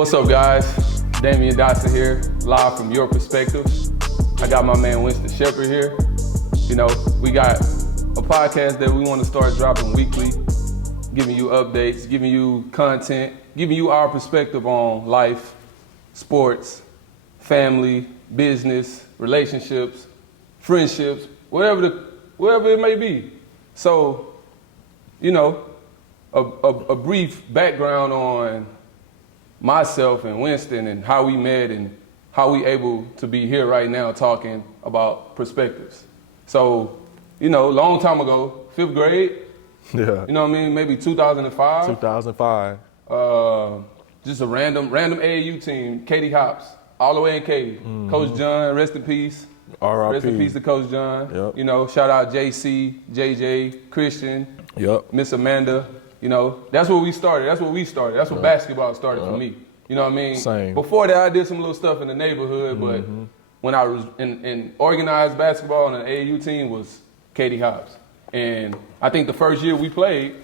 What's up, guys? Damyean Dotson here, live from Ur.Perspectives. I got my man Winston Shepard here. You know, we got a podcast that we want to start dropping weekly, giving you updates, giving you content, giving you our perspective on life, sports, family, business, relationships, friendships, whatever it may be. So, you know, a brief background on myself and Winston and how we met and how we able to be here right now talking about perspectives. So, you know, long time ago, 5th grade, Yeah. you know what I mean, maybe 2005. 2005. Just a random AAU team, Katie Hops, all the way in Katy. Coach John, rest in peace. R.I.P. Rest in peace to Coach John. Yep. You know, shout out JC, JJ, Christian, Yep. Miss Amanda. You know, that's where we started. That's where we started. That's where basketball started for me. You know what I mean? Same. Before that, I did some little stuff in the neighborhood, but when I was in organized basketball on the AAU team was Katie Hobbs. And I think the first year we played,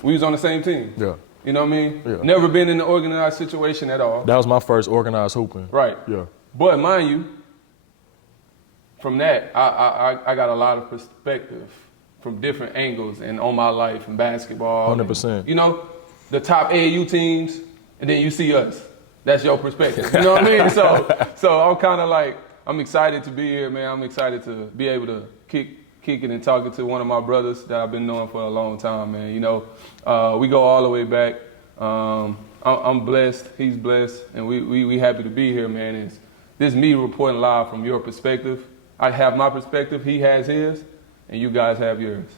we was on the same team. Yeah. You know what I mean? Yeah. Never been in an organized situation at all. That was my first organized hooping. Right. Yeah. But mind you, from that, I got a lot of perspective from different angles and on my life and basketball. 100%. And, you know, the top AAU teams, and then you see us. That's your perspective. You know what I mean? So I'm kind of like, I'm excited to be here, man. I'm excited to be able to kick it and talking to one of my brothers that I've been knowing for a long time, man. You know, we go all the way back. I'm blessed, he's blessed, and we happy to be here, man. This is me reporting live from your perspective. I have my perspective, he has his, and you guys have yours.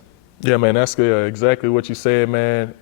Yeah, man, that's exactly what you said, man.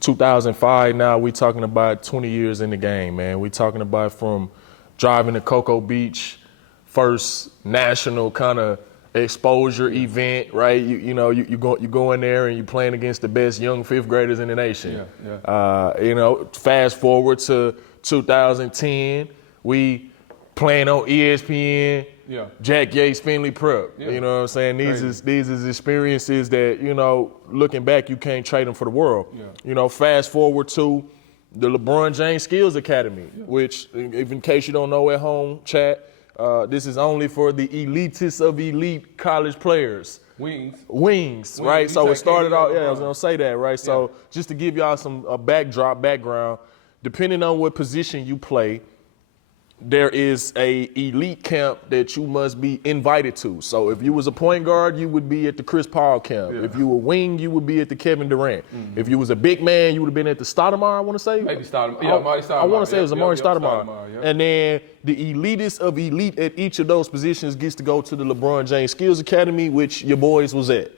2005 now, we talking about 20 years in the game, man. We talking about from driving to Cocoa Beach, first national kind of exposure event, right? You go in there and you playing against the best young 5th graders in the nation. Yeah. You know, fast forward to 2010, we playing on ESPN. Yeah. Jack Yates, Finley Prep. Yeah. You know what I'm saying? These is experiences that, you know, looking back, you can't trade them for the world. Yeah. You know, fast forward to the LeBron James Skills Academy, which, if in case you don't know at home, chat, this is only for the elitist of elite college players. Wings, right? So it started out, I was gonna say that, right? So just to give y'all a background, depending on what position you play, there is a elite camp that you must be invited to. So if you was a point guard, you would be at the Chris Paul camp. Yeah. If you were wing, you would be at the Kevin Durant. If you was a big man, you would have been at the Stoudemire, I want to say. Maybe Stoudemire. Yeah, Amari Stoudemire. I want to say it was Amari Stoudemire. Stoudemire, yeah. And then the elitist of elite at each of those positions gets to go to the LeBron James Skills Academy, which your boys was at.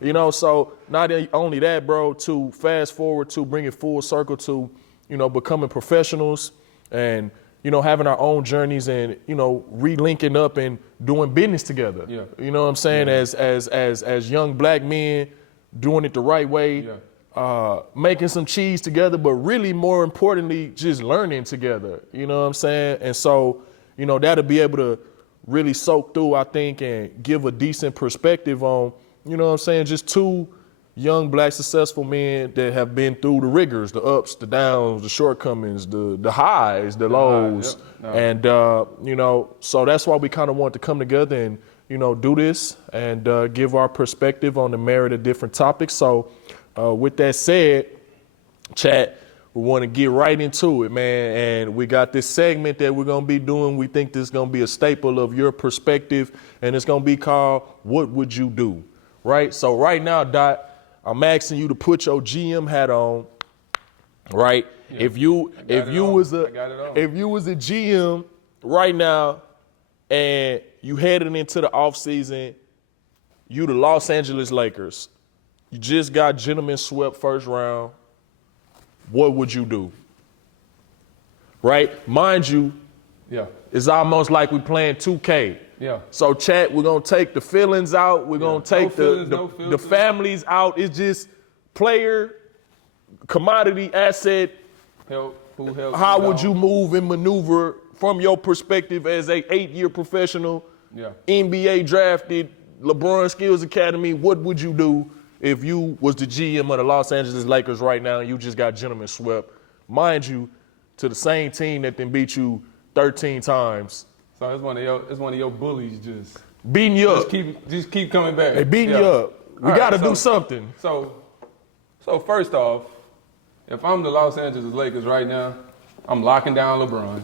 You know, so not only that, bro, to fast forward to bring it full circle to, you know, becoming professionals and, you know, having our own journeys and, you know, relinking up and doing business together. Yeah. You know what I'm saying? Yeah. As young black men doing it the right way, making some cheese together, but really more importantly, just learning together. You know what I'm saying? And so, you know, that'll be able to really soak through, I think, and give a decent perspective on, you know what I'm saying, just two young black successful men that have been through the rigors, the ups, the downs, the shortcomings, the highs, the lows. And, you know, so that's why we kind of want to come together and, you know, do this and give our perspective on the merit of different topics. So with that said, chat, we want to get right into it, man. And we got this segment that we're going to be doing. We think this is going to be a staple of your perspective, and it's going to be called What Would You Do? Right? So right now, Dot, I'm asking you to put your GM hat on, right? Yeah. If you was a GM right now and you headed into the offseason, you the Los Angeles Lakers, you just got gentlemen swept first round, what would you do? Right? Mind you, it's almost like we playing 2K. Yeah. So chat, we're gonna take the feelings out. We're gonna take the families out. It's just player, commodity, asset. Who helps? How would you move and maneuver from your perspective as a 8-year professional, NBA drafted, LeBron Skills Academy? What would you do if you was the GM of the Los Angeles Lakers right now and you just got gentlemen swept mind you, to the same team that then beat you 13 times. So it's one of your bullies just beating you up. Just keep coming back. They beating you up. We got to do something. So first off, if I'm the Los Angeles Lakers right now, I'm locking down LeBron.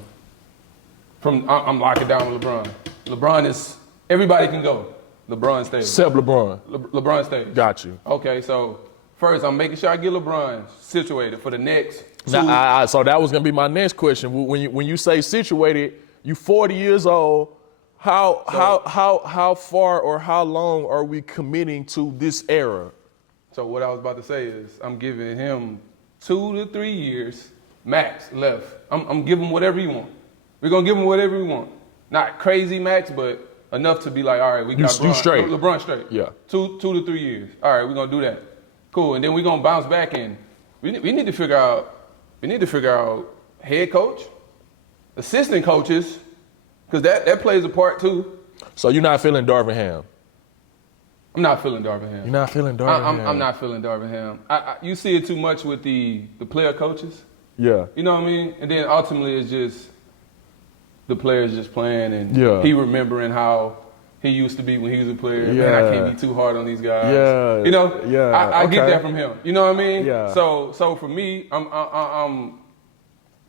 I'm locking down LeBron. LeBron is, everybody can go. LeBron stays. Except LeBron. LeBron stays. Got you. Okay, so first I'm making sure I get LeBron situated for the next two. Now, so that was going to be my next question. When you say situated, you 40 years old. How far or how long are we committing to this era? So what I was about to say is I'm giving him 2 to 3 years max left. I'm giving him whatever you want. We're gonna give him whatever we want. Not crazy max, but enough to be like, all right, we got you straight. LeBron straight. Yeah. 2 to 3 years. All right, we're gonna do that. Cool. And then we're gonna bounce back and we need to figure out head coach, assistant coaches, because that plays a part too. So you're not feeling Darvin Ham? I'm not feeling Darvin Ham. You're not feeling Darvin Ham? I'm not feeling Darvin Ham. You see it too much with the player coaches. Yeah. You know what I mean? And then ultimately it's just the players just playing and he remembering how he used to be when he was a player. Yeah. Man, I can't be too hard on these guys. Yeah. You know? Yeah. I get that from him. You know what I mean? Yeah. So for me, I'm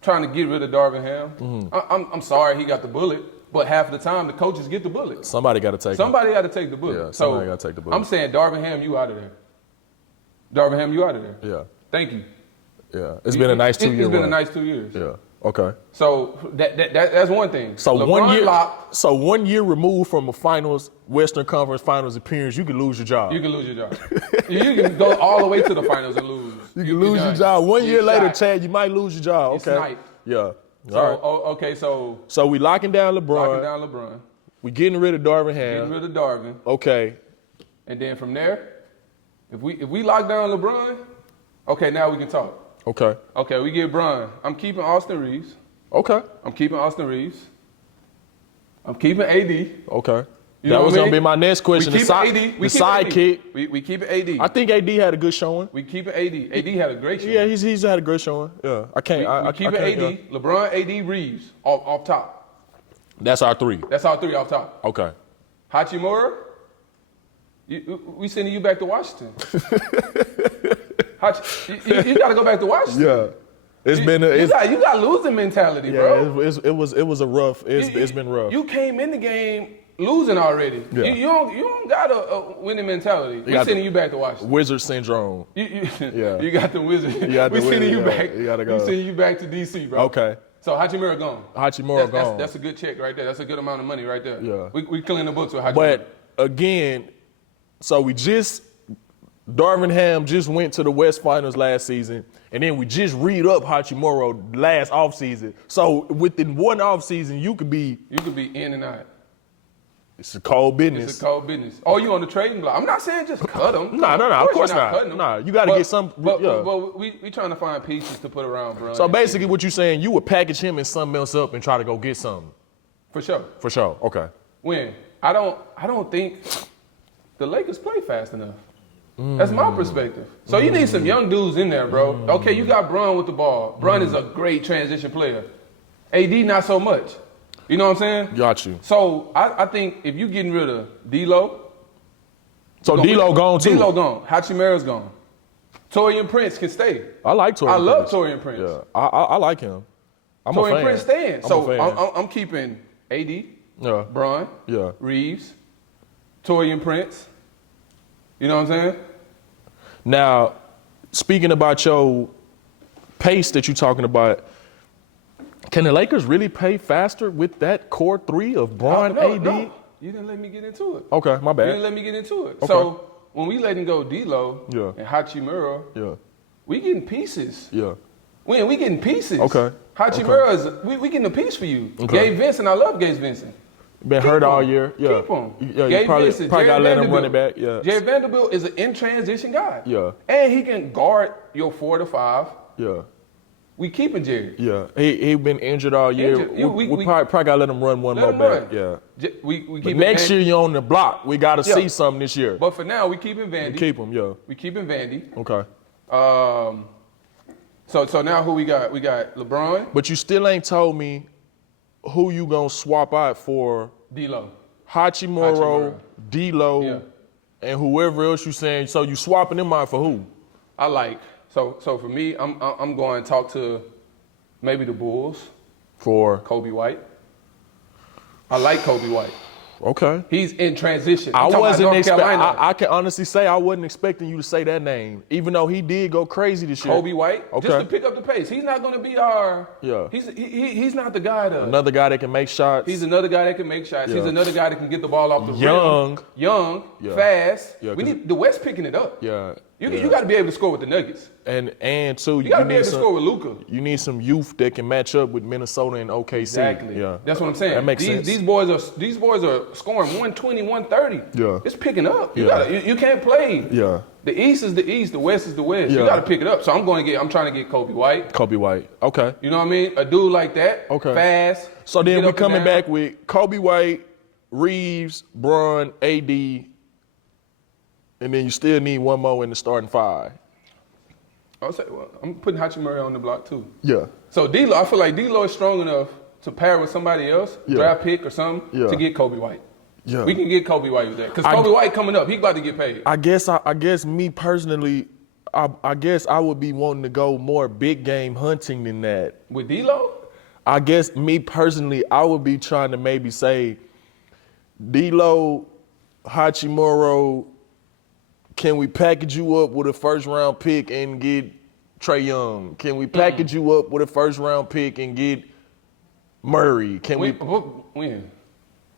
trying to get rid of Darvin Ham. Mm-hmm. I'm sorry he got the bullet, but half the time the coaches get the bullet. Somebody got to take Somebody got to take the bullet. Yeah, somebody got to take the bullet. I'm saying Darvin Ham, you out of there. Darvin Ham, you out of there. Yeah. Thank you. Yeah. It's been a nice 2 years. It's been a nice 2 years. Yeah. Okay. So that's one thing. So LeBron 1 year removed from a finals, Western Conference Finals appearance, you could lose your job. You can lose your job. You can go all the way to the finals and lose. You can lose your job. 1 year later, shot. Chad, you might lose your job. You're Okay. sniped. Yeah. So, all right. Okay, so we locking down LeBron. locking down LeBron. We getting rid of Darvin Ham. Getting rid of Darvin. Okay. And then from there, if we lock down LeBron, okay, now we can talk. Okay. Okay, we get Bron. I'm keeping Austin Reeves. Okay. I'm keeping Austin Reeves. I'm keeping AD. Okay. You that know was what I going to mean? be my next question. We The keep AD. We keep sidekick. AD. We keep AD. I think AD had a good showing. We keep AD. AD had a great show. Yeah, he's had a great showing. Yeah. I can't. We keep I AD. can't, LeBron, AD, Reeves off top. That's our three. That's our three off top. Okay. Hachimura, we sending you back to Washington. You got to go back to Washington. Yeah. You got losing mentality, bro. It was a rough. It's been rough. You came in the game losing already. Yeah. You don't got a winning mentality. We're sending you back to Washington. Wizard syndrome. You got the wizard. We're sending you back. You gotta go. We're sending you back to DC, bro. Okay. So Hachimura gone. Gone. That's a good check right there. That's a good amount of money right there. Yeah. We clean the books with Hachimura. But again, so Darvin Ham just went to the West Finals last season, and then we just read up Hachimura last offseason. So within one offseason, you could be in and out. It's a cold business. It's a cold business. Oh, you on the trading block? I'm not saying just cut them. No, of course not. Nah, you got to get some. But we trying to find pieces to put around, bro. So basically, what you're saying, you would package him and something else up and try to go get something. For sure. For sure. Okay. When I don't think the Lakers play fast enough. That's my perspective. So you need some young dudes in there, bro. Okay, you got Bron with the ball. Bron is a great transition player. AD not so much. You know what I'm saying? Got you. So I think if you getting rid of D'Lo. So D'Lo gone too. D'Lo gone. Hachimura's gone. Taurean Prince can stay. I like Taurean. I love Taurean Prince. Yeah, I like him. I'm a fan. Taurean Prince staying. So I'm keeping AD. Yeah. Bron. Yeah. Reeves. Taurean Prince. You know what I'm saying? Now, speaking about your pace that you're talking about, can the Lakers really pay faster with that core three of Bron, AD? No. You didn't let me get into it. Okay, my bad. You didn't let me get into it. Okay. So when we letting go D'Lo and Hachimura, we getting pieces. Yeah. We getting pieces. Okay. Hachimura is we getting a piece for you. Okay. Gabe Vincent, I love Gabe Vincent. Been hurt all year. Yeah. Keep him. Yeah, you probably got to let him run it back. Yeah. Jared Vanderbilt is an in-transition guy. Yeah. And he can guard your 4 to 5. Yeah. We keeping Jared. Yeah. He been injured all year. We probably got to let him run one more back. Yeah. We keep next year you're on the block. We got to see something this year. But for now, we keeping Vandy. We keep him, yeah. We keeping Vandy. Okay. So now who we got? We got LeBron. But you still ain't told me who you gonna swap out for D-Lo. Hachimura, D-Lo, and whoever else you saying. So you swapping them out for who? I like, so for me, I'm going to talk to maybe the Bulls. For? Kobe White. I like Kobe White. Okay. He's in transition. I wasn't expecting. I can honestly say I wasn't expecting you to say that name, even though he did go crazy this year. Kobe White, just to pick up the pace. He's not going to be our. Yeah. He's not the guy to. Another guy that can make shots. He's another guy that can make shots. Yeah. He's another guy that can get the ball off the rim. Young, fast. Yeah, we need the West picking it up. Yeah. You got to be able to score with the Nuggets. And too, you got to be able to score with Luka. You need some youth that can match up with Minnesota and OKC. Exactly. Yeah. That's what I'm saying. That makes sense. These boys are scoring 120, 130. Yeah. It's picking up. You can't play. Yeah. The East is the East, the West is the West. Yeah. You got to pick it up. So I'm trying to get Kobe White. Kobe White. Okay. You know what I mean? A dude like that. Okay. Fast. So then we're coming back with Kobe White, Reeves, Bron, AD, and then you still need one more in the starting five. I'm putting Hachimura on the block too. Yeah. So D-Lo, I feel like D-Lo is strong enough to pair with somebody else, draft pick or something, to get Kobe White. Yeah. We can get Kobe White with that. Because Kobe White coming up, he about to get paid. I guess me personally, I guess I would be wanting to go more big game hunting than that. With D-Lo? I guess me personally, I would be trying to maybe say D-Lo, Hachimura, can we package you up with a first round pick and get Trae Young? Can we package you up with a first round pick and get Murray? When?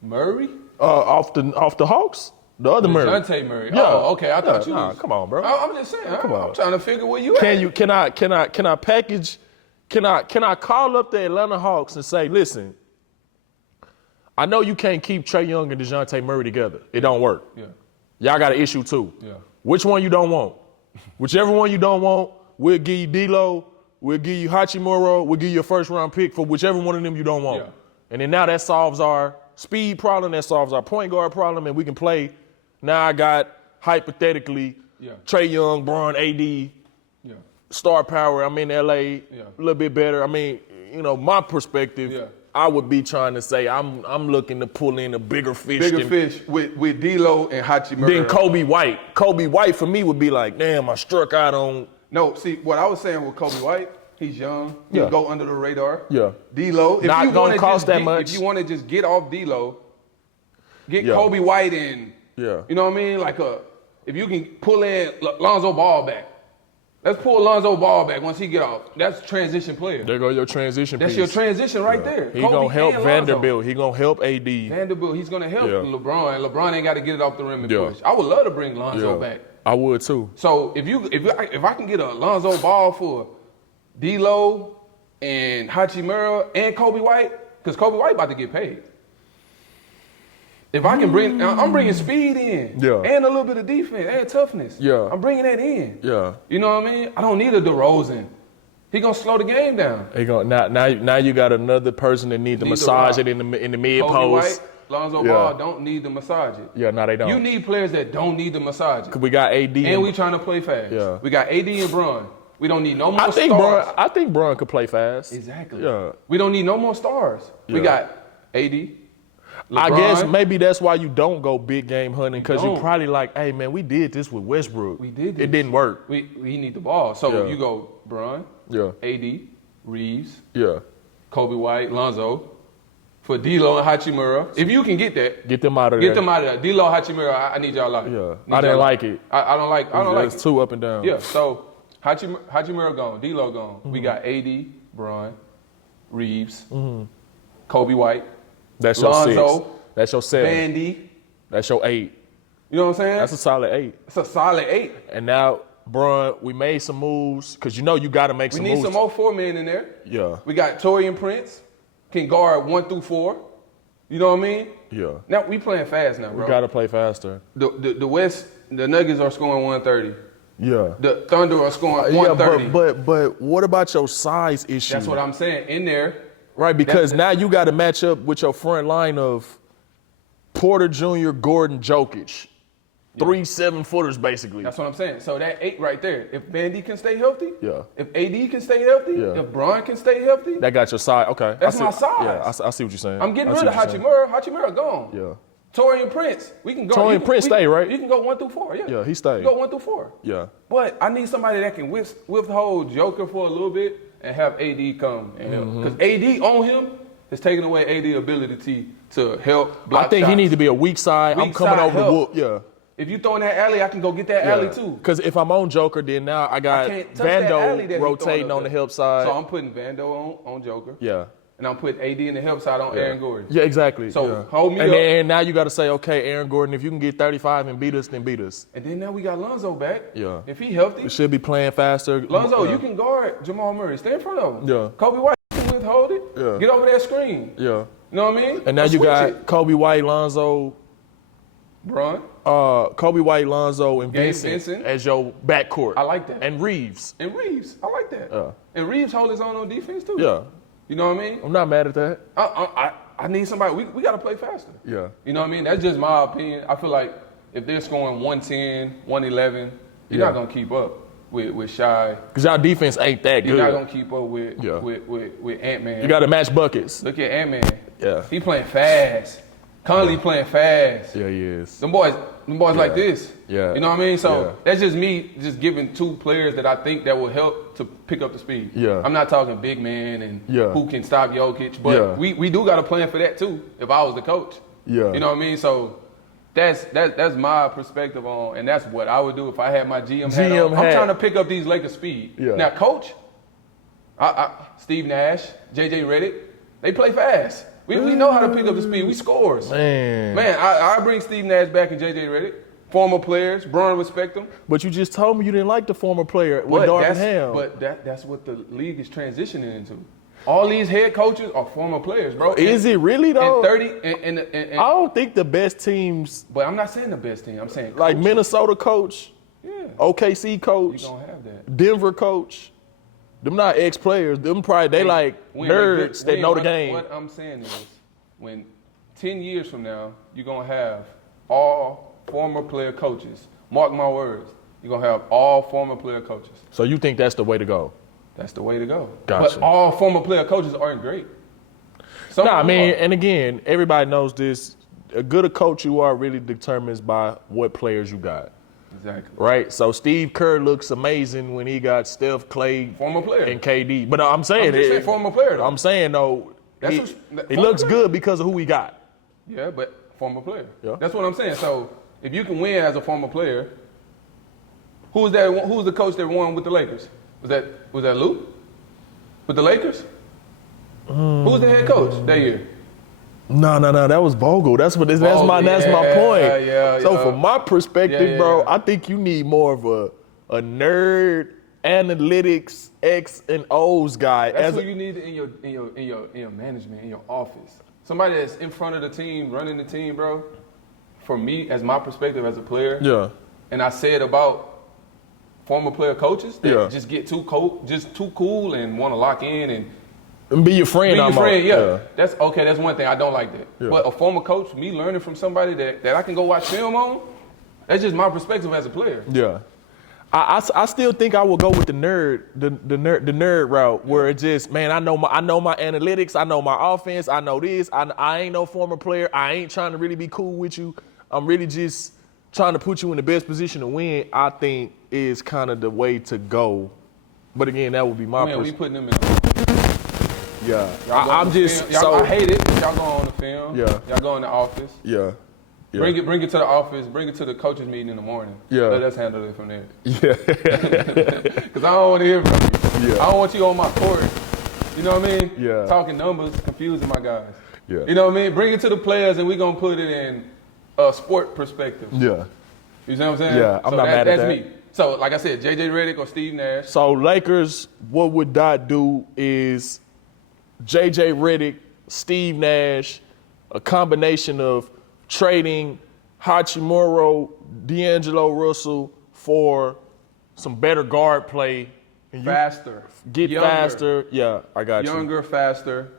Murray? Off the Hawks? The other Murray. Dejounte Murray. Yeah. Oh, okay. I thought you was. Come on, bro. I'm just saying. I'm trying to figure where you at. Can I package? Can I call up the Atlanta Hawks and say, listen, I know you can't keep Trae Young and Dejounte Murray together. It don't work. Yeah. Y'all got an issue too. Yeah. Which one you don't want? Whichever one you don't want, we'll give you D-Lo, we'll give you Hachimura, we'll give you a first round pick for whichever one of them you don't want. Yeah. And then now that solves our speed problem, that solves our point guard problem, and we can play. Now I got, hypothetically, Trae Young, Bron, AD, star power. I'm in LA, a little bit better. I mean, my perspective, I would be trying to say I'm looking to pull in a bigger fish. With D-Lo and Hachimura. Then Kobe White. Kobe White for me would be like, damn, I struck out on. No, see, what I was saying with Kobe White, he's young. He'll go under the radar. Yeah. D-Lo. Not going to cost that much. If you want to just get off D-Lo, get Kobe White in. Yeah. You know what I mean? Like if you can pull in Lonzo Ball back. Let's pull Lonzo Ball back once he get off. That's transition player. There go your transition piece. That's your transition right there. He going to help Vanderbilt. He going to help AD. Vanderbilt, he's going to help LeBron. LeBron ain't got to get it off the rim and push. I would love to bring Lonzo back. I would too. So if I can get a Lonzo Ball for D-Lo and Hachimura and Kobe White, because Kobe White about to get paid. If I can I'm bringing speed in, and a little bit of defense and toughness. Yeah, I'm bringing that in. Yeah, you know what I mean. I don't need a DeRozan. He gonna slow the game down. He gonna now you got another person that need to massage it in the mid Kobe post. White, Lonzo Ball don't need to massage it. Yeah, no, they don't. You need players that don't need to massage it. Cause we got AD and we trying to play fast. Yeah, we got AD and Bron. We don't need no more stars. I think Bron could play fast. Exactly. Yeah. We don't need no more stars. We got AD. LeBron. I guess maybe that's why you don't go big game hunting, because you probably like, hey man, we did this with Westbrook. We did this. It didn't work. We need the ball. So you go Bron, AD, Reeves, Kobe White, Lonzo, for D-Lo and Hachimura. If you can get that. Get them out of there. Get them out of there. D-Lo, Hachimura, I need y'all out. Yeah. I didn't like it. I don't like it. It's too up and down. Yeah, so Hachimura gone, D-Lo gone. Mm-hmm. We got AD, Bron, Reeves, Kobe White, that's your Lonzo, 6. That's your 7. Vandy. That's your 8. You know what I'm saying? That's a solid 8. It's a solid 8. And now, Bron, we made some moves, because you got to make some moves. We need some more 4 men in there. Yeah. We got Torian Prince, can guard 1 through 4. You know what I mean? Yeah. Now, we playing fast now, bro. We got to play faster. The West, the Nuggets are scoring 130. Yeah. The Thunder are scoring 130. But what about your size issue? That's what I'm saying. In there. Right, because now you got to match up with your front line of Porter Jr., Gordon, Jokic. 3 7-footers basically. That's what I'm saying. So that 8 right there, if Vandy can stay healthy, if AD can stay healthy, if Bron can stay healthy. That got your size. Okay. That's my size. Yeah, I see what you're saying. I'm getting rid of Hachimura. Hachimura gone. Yeah. Torian Prince, we can go. Torian Prince stay, right? You can go 1 through 4, Yeah, he stayed. Go 1 through 4. Yeah. But I need somebody that can withhold Joker for a little bit and have AD come and help. Because AD on him is taking away AD ability to help block I think shots. he needs to be a weak side. I'm coming over the whoop. Yeah. If you throw in that alley, I can go get that alley too. Because if I'm on Joker, then now I got Vando rotating on the help side. So I'm putting Vando on Joker. Yeah. And I'm putting AD in the help side on Aaron Gordon. Yeah, exactly. So hold me and up. Then now you got to say, okay, Aaron Gordon, if you can get 35 and beat us, then beat us. And then now we got Lonzo back. Yeah. If he healthy. We should be playing faster. Lonzo, you can guard Jamal Murray. Stay in front of him. Yeah. Kobe White, you can withhold it. Yeah. Get over that screen. Yeah. You know what I mean? And now you got Kobe White, Lonzo, Bron. Kobe White, Lonzo, and Vincent as your backcourt. I like that. And Reeves. I like that. And Reeves hold his own on defense too. Yeah. You know what I mean? I'm not mad at that. I need somebody. We got to play faster. Yeah. You know what I mean? That's just my opinion. I feel like if they're scoring 110, 111, you're not gonna keep up with Shy. Because y'all defense ain't that good. You're not gonna keep up with Ant-Man. You got to match buckets. Look at Ant-Man. Yeah. He playing fast. Conley playing fast. Yeah, he is. Them boys like this. Yeah. You know what I mean? So that's just me just giving 2 players that I think that will help to pick up the speed. Yeah. I'm not talking big man and who can stop Jokic, but we do got a plan for that too if I was the coach. Yeah. You know what I mean? So that's my perspective on, and that's what I would do if I had my GM hat on. I'm trying to pick up these Lakers speed. Yeah. Now, coach, Steve Nash, JJ Redick, they play fast. We know how to pick up the speed. We scores. Man, I bring Steve Nash back and JJ Redick. Former players, Bron respect them. But you just told me you didn't like the former player with Darvin Ham. But that's what the league is transitioning into. All these head coaches are former players, bro. Is it really though? And I don't think the best teams. But I'm not saying the best team. I'm saying coaches. Like Minnesota coach, OKC coach, you gonna have that. Denver coach. Them not ex-players. Them probably nerds that know the game. What I'm saying is, when 10 years from now, you're gonna have all former player coaches. Mark my words. You're gonna have all former player coaches. So you think that's the way to go? That's the way to go. Gotcha. But all former player coaches aren't great. And again, everybody knows this. A good a coach you are really determines by what players you got. Exactly. Right? So Steve Kerr looks amazing when he got Steph, Clay, former player, and KD. But I'm saying former player. Though. I'm saying though, he looks good because of who he got. Yeah, but former player. Yeah. That's what I'm saying. So if you can win as a former player, who's the coach that won with the Lakers? Was that Luke? With the Lakers? Who was the head coach that year? No, that was Vogel. That's my point. Yeah, so from my perspective, bro, I think you need more of a nerd analytics X and O's guy. That's what you need in your management, in your office. Somebody that's in front of the team, running the team, bro. For me, as my perspective as a player, and I said about former player coaches that just get too cool and want to lock in and be your friend. That's okay. That's one thing I don't like that. Yeah. But a former coach, me learning from somebody that I can go watch film on, that's just my perspective as a player. Yeah, I still think I will go with the nerd route where it just, man, I know my analytics, I know my offense, I know this. I ain't no former player. I ain't trying to really be cool with you. I'm really just trying to put you in the best position to win. I think is kind of the way to go. But again, that would be my perspective. We putting them in. Yeah, I hate it. Y'all go on the film. Yeah, y'all go in the office. Yeah. Bring it to the office. Bring it to the coaches meeting in the morning. Yeah, let us handle it from there. Yeah, because I don't want to hear from you. Yeah, I don't want you on my court. You know what I mean? Yeah, talking numbers, confusing my guys. Yeah, you know what I mean? Bring it to the players, and we gonna put it in sport perspective. Yeah, you see what I'm saying? Yeah, I'm not mad at that. That's me. So, like I said, JJ Redick or Steve Nash. So Lakers, what would Dot do is JJ Redick, Steve Nash, a combination of trading Hachimura, D'Angelo Russell for some better guard play. Faster. Younger. Faster. Yeah, I got Younger, faster.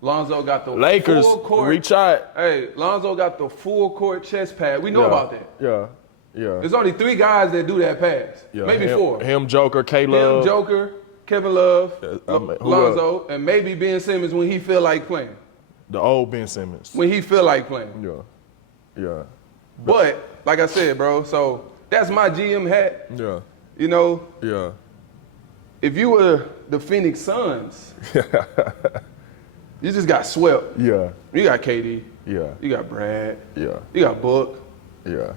Lonzo got the Lakers, full court. Reach out. Hey, Lonzo got the full court chest pad. We know about that. Yeah. Yeah. There's only 3 guys that do that pass. Yeah. Maybe him, 4. Him, Joker, K-Love. Him, Joker, Kevin Love, who Lonzo, and maybe Ben Simmons when he feel like playing. The old Ben Simmons. When he feel like playing. Yeah. But, like I said, bro, so that's my GM hat. Yeah. You know? Yeah. If you were the Phoenix Suns, you just got swept. Yeah. You got KD. Yeah. You got Brad. Yeah. You got Book. Yeah.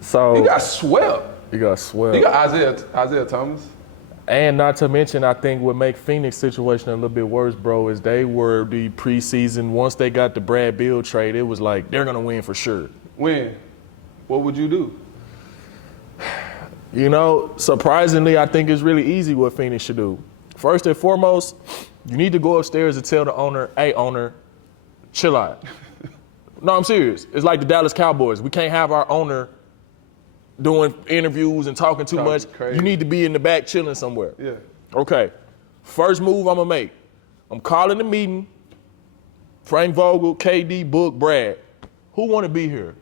So you got swept. You got swept. You got Isaiah Thomas. And not to mention, I think what make Phoenix situation a little bit worse, bro, is they were the preseason. Once they got the Brad Beal trade, it was like they're gonna win for sure. Win. What would you do? You know, surprisingly, I think it's really easy what Phoenix should do. First and foremost, you need to go upstairs and tell the owner, hey, owner, chill out. No, I'm serious. It's like the Dallas Cowboys. We can't have our owner doing interviews and talking too much. Crazy. You need to be in the back chilling somewhere. Yeah. Okay. First move I'm going to make. I'm calling the meeting. Frank Vogel, KD, Book, Brad. Who want to be here?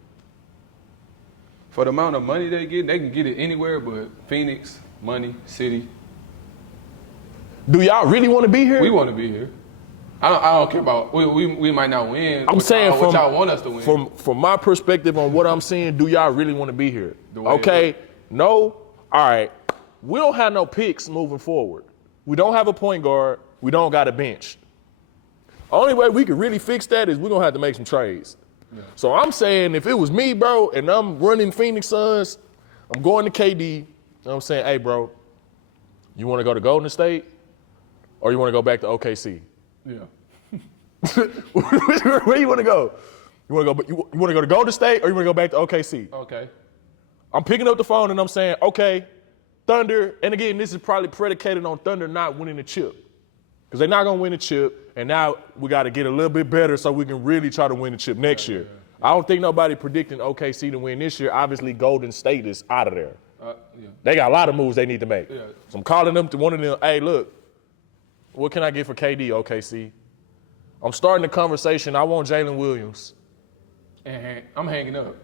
For the amount of money they can get it anywhere but Phoenix, money, city. Do y'all really want to be here? We want to be here. I don't care about, we might not win. I'm saying what y'all want us to win. From my perspective on what I'm seeing, do y'all really want to be here? Okay, no, all right. We don't have no picks moving forward. We don't have a point guard. We don't got a bench. Only way we could really fix that is we're going to have to make some trades. Yeah. So I'm saying if it was me, bro, and I'm running Phoenix Suns, I'm going to KD, I'm saying, hey, bro, you want to go to Golden State or you want to go back to OKC? Yeah. Where you want to go? You want to go to Golden State or you want to go back to OKC? Okay. I'm picking up the phone and I'm saying, okay, Thunder, and again, this is probably predicated on Thunder not winning the chip. Because they're not going to win the chip, and now we got to get a little bit better so we can really try to win the chip next year. I don't think nobody predicting OKC to win this year. Obviously, Golden State is out of there. They got a lot of moves they need to make. Yeah. So I'm calling them to one of them, hey, look, what can I get for KD, OKC? I'm starting the conversation. I want Jalen Williams. And I'm hanging up.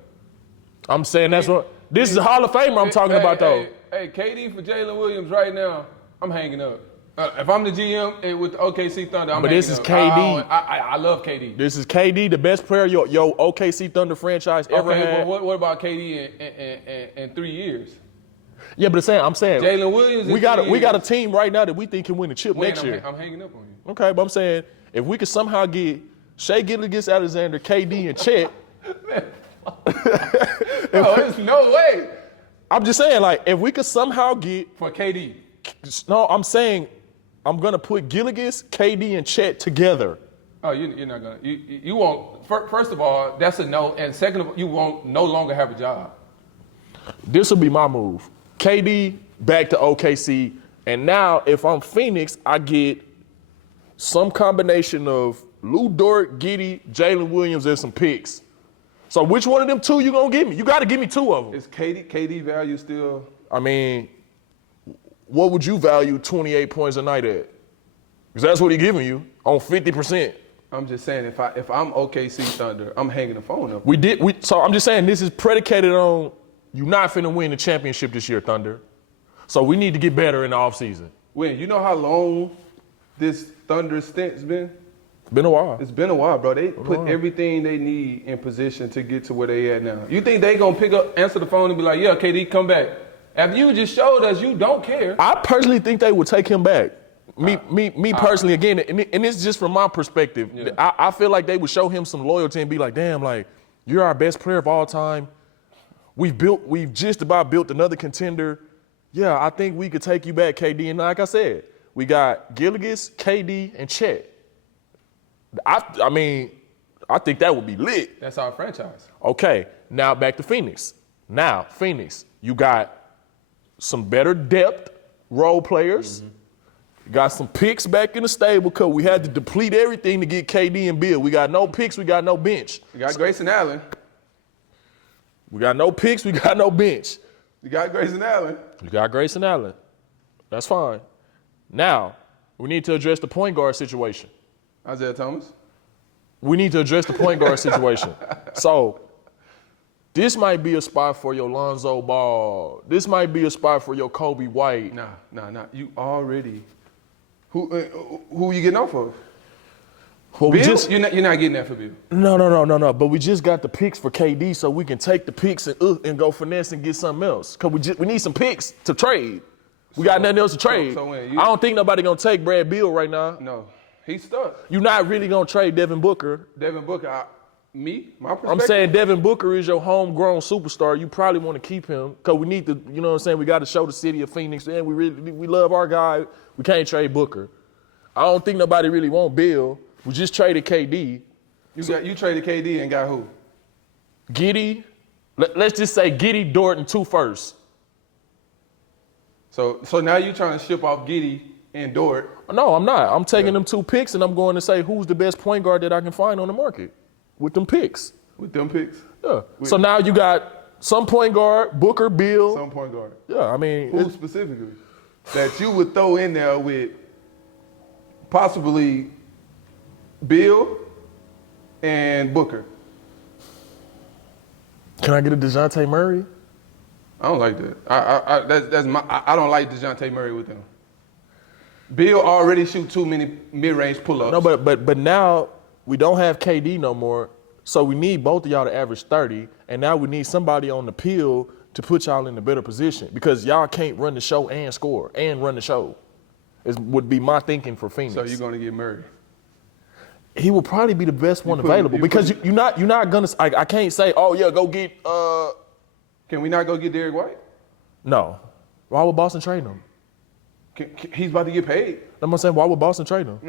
I'm saying that's what, this is a Hall of Famer I'm talking about, though. Hey, KD for Jalen Williams right now, I'm hanging up. If I'm the GM with the OKC Thunder, I'm hanging up. But this is KD. I love KD. This is KD, the best player your OKC Thunder franchise ever had. Okay, but what about KD in 3 years? Yeah, but I'm saying Jalen Williams. We got a team right now that we think can win the chip next year. I'm hanging up on you. Okay, but I'm saying if we could somehow get Shai Gilgeous-Alexander, KD, and Chet. No, there's no way. I'm just saying, like, if we could somehow get for KD. No, I'm saying I'm gonna put Gilgeous, KD, and Chet together. Oh, you're not gonna. You won't. First of all, that's a no, and second of all, you won't no longer have a job. This will be my move. KD back to OKC, and now if I'm Phoenix, I get some combination of Lou Dort, Giddey, Jalen Williams, and some picks. So which one of them two you gonna give me? You got to give me 2 of them. Is KD value still? I mean, what would you value 28 points a night at? Because that's what he's giving you on 50%. I'm just saying, if I'm OKC Thunder, I'm hanging the phone up. So I'm just saying this is predicated on you not finna win the championship this year, Thunder. So we need to get better in the offseason. You know how long this Thunder stint's been? It's been a while. It's been a while, bro. They put everything they need in position to get to where they at now. You think they gonna answer the phone and be like, yeah, KD, come back? After you just showed us you don't care. I personally think they would take him back. Me personally, again, and it's just from my perspective. Yeah. I feel like they would show him some loyalty and be like, damn, like, you're our best player of all time. We've just about built another contender. Yeah, I think we could take you back, KD. And like I said, we got Gilgeous, KD, and Chet. I mean, I think that would be lit. That's our franchise. Okay, now back to Phoenix. Now, Phoenix, you got some better depth role players. Mm-hmm. You got some picks back in the stable because we had to deplete everything to get KD and Bill. We got no picks, we got no bench. You got Grayson Allen. We got no picks, we got no bench. You got Grayson Allen. You got Grayson Allen. That's fine. Now, we need to address the point guard situation. Isaiah Thomas. We need to address the point guard situation. So, This might be a spot for your Lonzo Ball. This might be a spot for your Kobe White. Nah. You already. Who you getting off of? Well, Bill? You're not getting that for Bill. No. But we just got the picks for KD, so we can take the picks and go finesse and get something else. Cause we need some picks to trade. We got nothing else to trade. I don't think nobody gonna take Brad Beal right now. No, he's stuck. You're not really gonna trade Devin Booker. My perspective. I'm saying Devin Booker is your homegrown superstar. You probably want to keep him because we need to. You know what I'm saying? We got to show the city of Phoenix, and we love our guy. We can't trade Booker. I don't think nobody really want Bill. We just traded KD. You traded KD and got who? Giddey. Let's just say Giddey, Dort, and 2 firsts. So now you're trying to ship off Giddey and Dort. No, I'm not. I'm taking them 2 picks and I'm going to say who's the best point guard that I can find on the market with them picks. Yeah. So now you got some point guard, Booker, Bill. Some point guard. Yeah, I mean. Who specifically that you would throw in there with possibly Bill and Booker? Can I get a DeJounte Murray? I don't like that. I don't like DeJounte Murray with him. Bill already shoot too many mid-range pull-ups. No, but now we don't have KD no more, so we need both of y'all to average 30, and now we need somebody on the peel to put y'all in a better position because y'all can't run the show and score and run the show. It would be my thinking for Phoenix. So you're gonna get Murray? He will probably be the best one available because you're not gonna. I can't say, oh yeah, go get. Can we not go get Derek White? No. Why would Boston trade him? He's about to get paid. I'm saying, why would Boston trade him?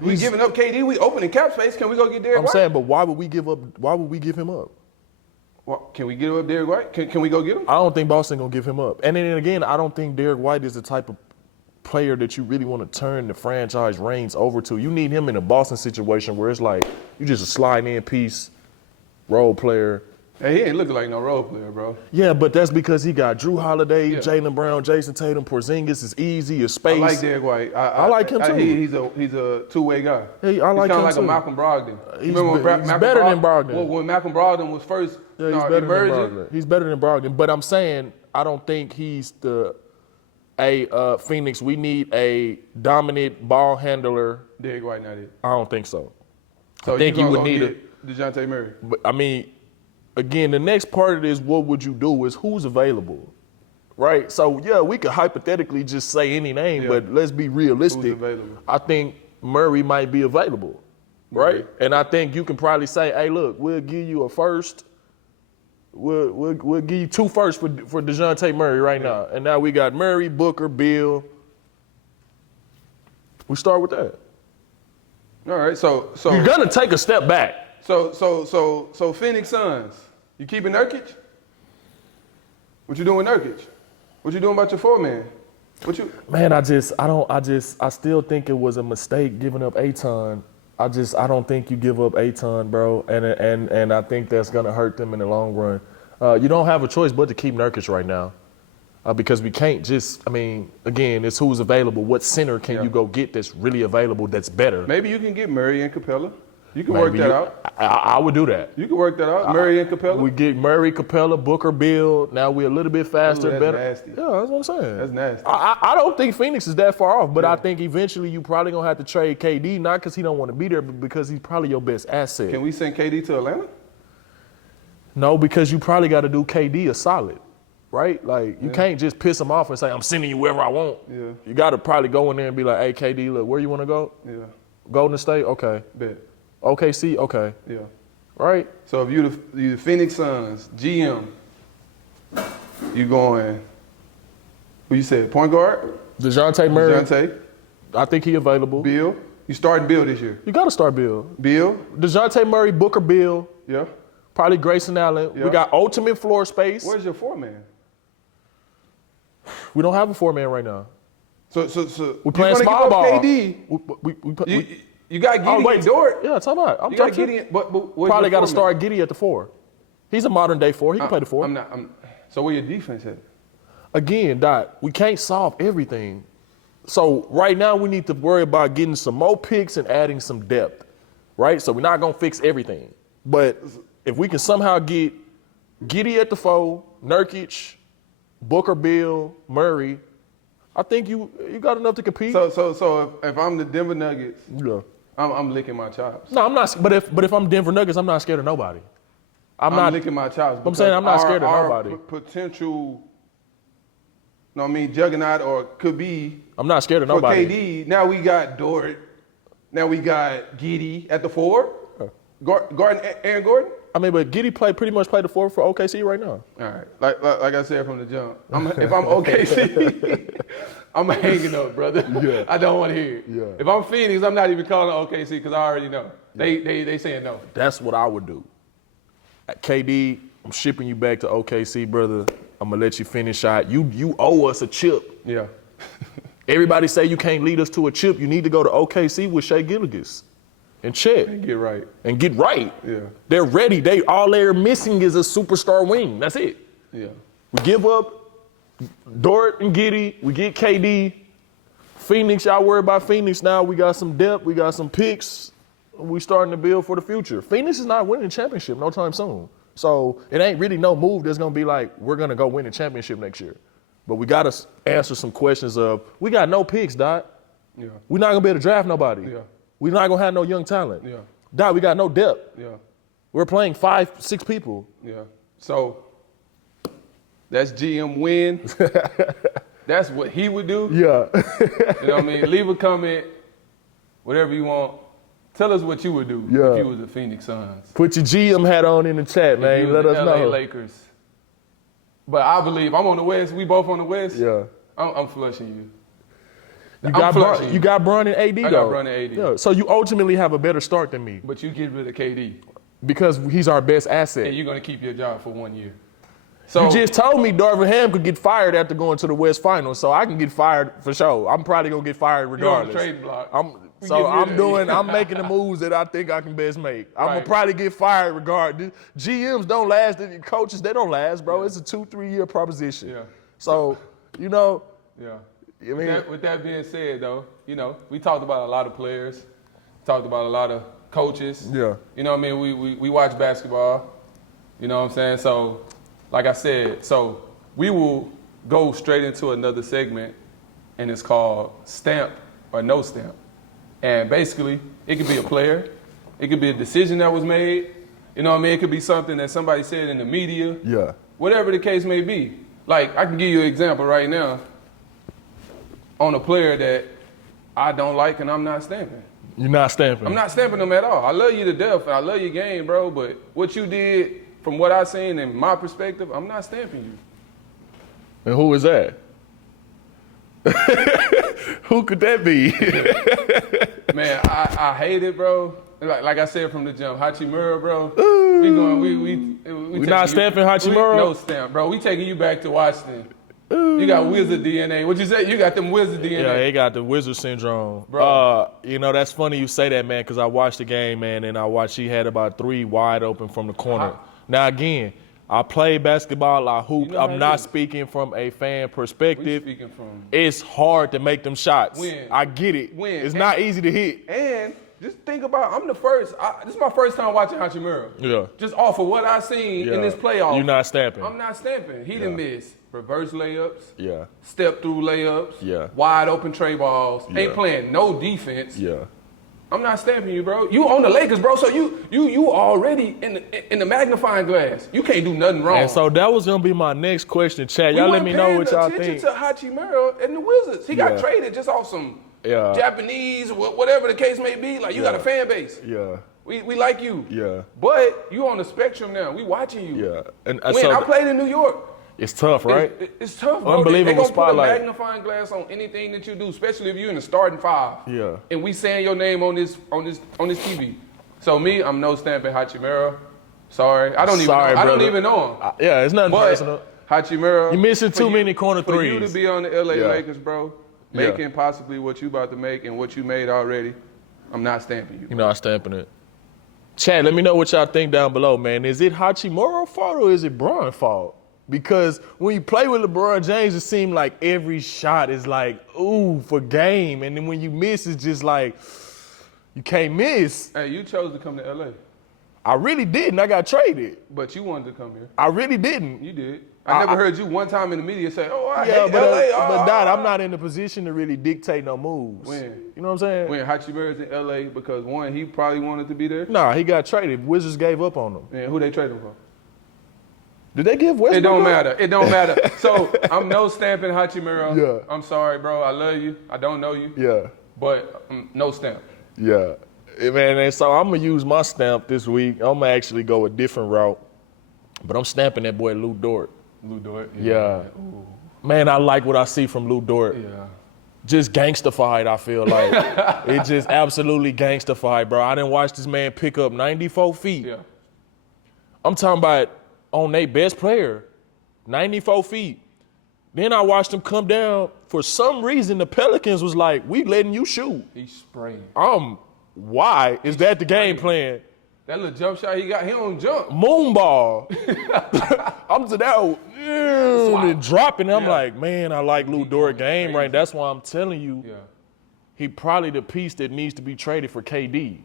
We giving up KD. We opening cap space. Can we go get Derek White? I'm saying, but why would we give him up? Well, can we give up Derek White? Can we go get him? I don't think Boston gonna give him up. And then again, I don't think Derek White is the type of player that you really want to turn the franchise reins over to. You need him in a Boston situation where it's like you just a slide in piece, role player. Hey, he ain't looking like no role player, bro. Yeah, but that's because he got Drew Holiday, Jaylen Brown, Jason Tatum, Porzingis is easy, is space. I like Derek White. I like him too. He's a two-way guy. Hey, I like him too. He's kind of like a Malcolm Brogdon. He's better than Brogdon. When Malcolm Brogdon was first he's better than Brogdon. He's better than Brogdon. But I'm saying I don't think he's Phoenix, we need a dominant ball handler. Derek White not it. I don't think so. So I think you would need DeJounte Murray. But I mean, again, the next part of this, what would you do, is who's available, right? So yeah, we could hypothetically just say any name, but let's be realistic. Who's available? I think Murray might be available, right? And I think you can probably say, hey, look, we'll give you a first. We'll give you 2 firsts for DeJounte Murray right now. And now we got Murray, Booker, Bill. We start with that. All right, so you're gonna take a step back. So Phoenix Suns, you keeping Nurkic? What you doing with Nurkic? What you doing about your 4-man? Man, I still think it was a mistake giving up Ayton. I don't think you give up Ayton, bro, and I think that's gonna hurt them in the long run. You don't have a choice but to keep Nurkic right now, because we can't just. I mean, again, it's who's available. What center can you go get that's really available that's better? Maybe you can get Murray and Capella. You can work that out. I would do that. You can work that out. Murray and Capella. We get Murray, Capella, Booker, Bill. Now we're a little bit faster, better. Nasty. Yeah, that's what I'm saying. That's nasty. I don't think Phoenix is that far off, but I think eventually you probably gonna have to trade KD, not because he don't want to be there, but because he's probably your best asset. Can we send KD to Atlanta? No, because you probably got to do KD a solid, right? Like you can't just piss him off and say I'm sending you wherever I want. Yeah. You got to probably go in there and be like, hey KD, look, where you want to go? Yeah. Golden State, okay. Bet. OKC, okay. Yeah. Right? So if you the Phoenix Suns, GM, you going, who you said, point guard? DeJounte Murray. DeJounte. I think he available. Bill. You starting Bill this year. You got to start Bill. Bill. DeJounte Murray, Booker, Bill. Yeah. Probably Grayson Allen. Yeah. We got ultimate floor space. Where's your 4-man? We don't have a 4-man right now. So we're playing small ball. KD. You got Giddey and Dort. Yeah, talk about it. You got Giddey, but probably got to start Giddey at the 4. He's a modern day 4. He can play the 4. So where your defense at? Again, Dot, we can't solve everything. So right now we need to worry about getting some more picks and adding some depth, right? So we're not gonna fix everything, but if we can somehow get Giddey at the 4, Nurkic, Booker, Bill, Murray. I think you got enough to compete. So if I'm the Denver Nuggets, yeah. I'm licking my chops. No, I'm not. But if I'm Denver Nuggets, I'm not scared of nobody. I'm not licking my chops. I'm saying I'm not scared of our nobody. Potential, juggernaut or could be. I'm not scared of nobody. For KD, now we got Dort. Now we got Giddey at the 4. Aaron Gordon. I mean, but Giddey pretty much played the 4 for OKC right now. All right, like I said from the jump, if I'm OKC, I'm hanging up, brother. Yeah. I don't want to hear it. Yeah. If I'm Phoenix, I'm not even calling OKC because I already know. They saying no. That's what I would do. At KD, I'm shipping you back to OKC, brother. I'm gonna let you finish out. You owe us a chip. Yeah. Everybody say you can't lead us to a chip. You need to go to OKC with Shai Gilgeous and check. And get right. And get right. Yeah. They're ready. All they're missing is a superstar wing. That's it. Yeah. We give up Dort and Giddey. We get KD. Phoenix, y'all worry about Phoenix now. We got some depth. We got some picks. We starting to build for the future. Phoenix is not winning a championship no time soon. So it ain't really no move that's going to be like, we're going to go win a championship next year. But we got to answer some questions of, we got no picks, Dot. Yeah. We're not going to be able to draft nobody. Yeah. We're not going to have no young talent. Yeah. Dot, we got no depth. Yeah. We're playing 5-6 people. Yeah. So that's GM win. That's what he would do. Yeah. You know what I mean? Leave a comment, whatever you want. Tell us what you would do if you was the Phoenix Suns. Put your GM hat on in the chat, man. Let us LA know. Lakers. But I believe I'm on the West. We both on the West. Yeah. I'm flushing you. You got Bron and AD, though. I got Bron and AD. Yeah. So you ultimately have a better start than me. But you get rid of KD. Because he's our best asset. And you're going to keep your job for 1 year. So you just told me Darvin Ham could get fired after going to the West Finals, so I can get fired for sure. I'm probably going to get fired regardless. You're on the trading block. I'm making the moves that I think I can best make. I'm going to probably get fired regardless. GMs don't last, coaches, they don't last, bro. Yeah. It's a 2-3 year proposition. Yeah. So, Yeah. I mean, with that being said, though, we talked about a lot of players, talked about a lot of coaches. Yeah. You know what I mean? We watch basketball. You know what I'm saying? So, like I said, we will go straight into another segment, and it's called Stamp or No Stamp. And basically, it could be a player. It could be a decision that was made. You know what I mean? It could be something that somebody said in the media. Yeah. Whatever the case may be. Like, I can give you an example right now on a player that I don't like and I'm not stamping. You're not stamping? I'm not stamping them at all. I love you to death. I love your game, bro. But what you did, from what I've seen in my perspective, I'm not stamping you. And who is that? Who could that be? Man, I hate it, bro. Like I said from the jump, Hachimura, bro. We not stamping Hachimura? No stamp, bro. We taking you back to Washington. You got wizard DNA. What you say? You got them wizard DNA. Yeah, he got the wizard syndrome. Bro. That's funny you say that, man, because I watched the game, man, and he had about 3 wide open from the corner. Now, again, I play basketball, I hoop. I'm not speaking from a fan perspective. It's hard to make them shots. I get it. It's not easy to hit. And just think about, I'm the first. This is my first time watching Hachimura. Yeah. Just off of what I seen in this playoff. You're not stamping. I'm not stamping. He done missed reverse layups. Yeah. Step through layups. Yeah. Wide open tray balls. Ain't playing no defense. Yeah. I'm not stamping you, bro. You on the Lakers, bro. So you already in the magnifying glass. You can't do nothing wrong. And so that was gonna be my next question, Chad. Y'all let me know what y'all think. To Hachimura and the Wizards. He got traded just off some Japanese, whatever the case may be. Like, you got a fan base. Yeah. We like you. Yeah. But you on the spectrum now. We watching you. Yeah. And I played in New York. It's tough, right? It's tough, bro. Unbelievable spotlight. They gonna put a magnifying glass on anything that you do, especially if you're in the starting 5. Yeah. And we saying your name on this TV. So me, I'm no stamping Hachimura. Sorry. I don't even know him. It's nothing personal. Hachimura. You're missing too many corner threes. For you to be on the LA Lakers, bro, making possibly what you about to make and what you made already, I'm not stamping you. You're not stamping it. Chad, let me know what y'all think down below, man. Is it Hachimura's fault or is it Bron's fault? Because when you play with LeBron James, it seems like every shot is like, ooh, for game. And then when you miss, it's just like, you can't miss. Hey, you chose to come to LA. I really didn't. I got traded. But you wanted to come here. I really didn't. You did. I never heard you one time in the media say, "Oh, I hate but LA." But Dot, I'm not in the position to really dictate no moves. When? You know what I'm saying? When Hachimura's in LA because one, he probably wanted to be there. Nah, he got traded. Wizards gave up on him. And who they traded him for? Did they give Westbrook? It don't matter. It don't matter. So I'm no stamping Hachimura. Yeah. I'm sorry, bro. I love you. I don't know you. Yeah. But no stamp. Yeah. Man, and so I'm going to use my stamp this week. I'm going to actually go a different route. But I'm stamping that boy Lou Dort. Lou Dort? Yeah. Man, I like what I see from Lou Dort. Yeah. Just gangstified, I feel like. It just absolutely gangstified, bro. I didn't watch this man pick up 94 feet. Yeah. I'm talking about on their best player, 94 feet. Then I watched him come down. For some reason, the Pelicans was like, we letting you shoot. He sprayed. Why? Is that the game plan? That little jump shot he got, he don't jump. Moonball. I'm to that and dropping. I'm like, man, I like Lou Dort game right. That's why I'm telling you, he probably the piece that needs to be traded for KD.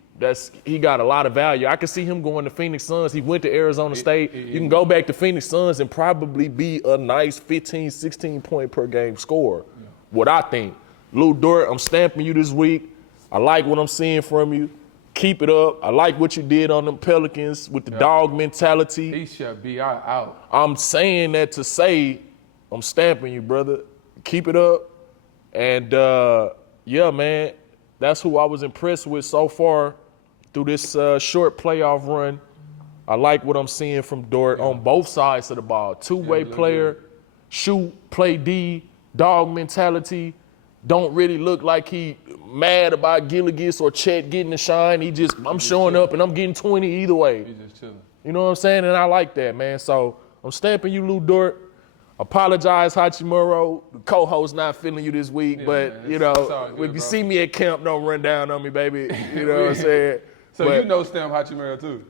He got a lot of value. I can see him going to Phoenix Suns. He went to Arizona State. You can go back to Phoenix Suns and probably be a nice 15, 16 point per game scorer. Yeah. What I think. Lou Dort, I'm stamping you this week. I like what I'm seeing from you. Keep it up. I like what you did on them Pelicans with the dog mentality. He should be out. I'm saying that to say I'm stamping you, brother. Keep it up. And, yeah, man, that's who I was impressed with so far through this short playoff run. I like what I'm seeing from Dort on both sides of the ball. Two-way player, shoot, play D, dog mentality. Don't really look like he mad about Gilgeous or Chet getting the shine. I'm showing up and I'm getting 20 either way. He's just chilling. You know what I'm saying? And I like that, man. So I'm stamping you, Lou Dort. Apologize, Hachimura. The co-host not feeling you this week, but, man, if you see me at camp, don't run down on me, baby. You know what I'm saying? So you know stamp Hachimura too?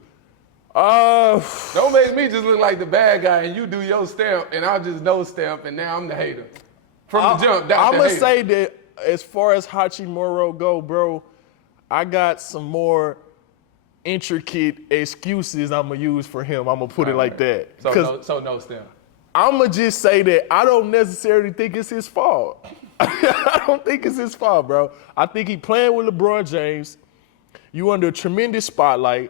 Don't make me just look like the bad guy and you do your stamp and I'll just no stamp and now I'm the hater. From the jump, I'm going to say that as far as Hachimura go, bro, I got some more intricate excuses I'm going to use for him. I'm going to put it like that. So no stamp. I'm going to just say that I don't necessarily think it's his fault. I don't think it's his fault, bro. I think he playing with LeBron James. You under a tremendous spotlight,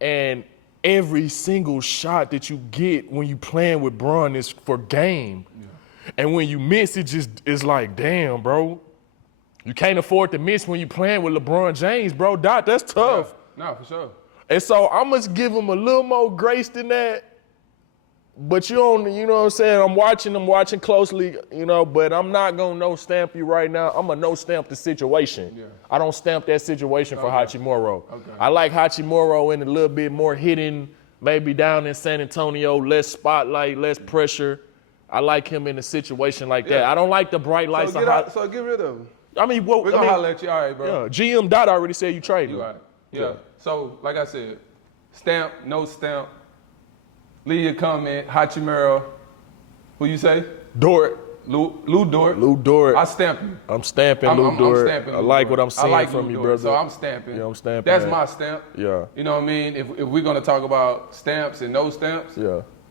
and every single shot that you get when you playing with Bron is for game. Yeah. And when you miss, it just is like, damn, bro. You can't afford to miss when you playing with LeBron James, bro. Dot, that's tough. Yeah. No, for sure. And so I must give him a little more grace than that. But you know what I'm saying? I'm watching closely, but I'm not going to no-stamp you right now. I'm going to no-stamp the situation. Yeah. I don't stamp that situation for Hachimura. Okay. I like Hachimura in a little bit more hidden, maybe down in San Antonio, less spotlight, less pressure. I like him in a situation like that. I don't like the bright lights. So get rid of him. I mean, we're going to holler at you. All right, bro. Yeah, GM Dot already said you traded him. Right. Yeah. So, like I said, stamp, no stamp. Leave your comment, Hachimura. Who you say? Dort. Lou Dort. Lou Dort. I stamp you. I'm stamping Lou Dort. I'm stamping I like what I'm seeing from you, brother. So I'm stamping. Yeah, I'm stamping. That's my stamp. Yeah. You know what I mean? If we're going to talk about stamps and no stamps,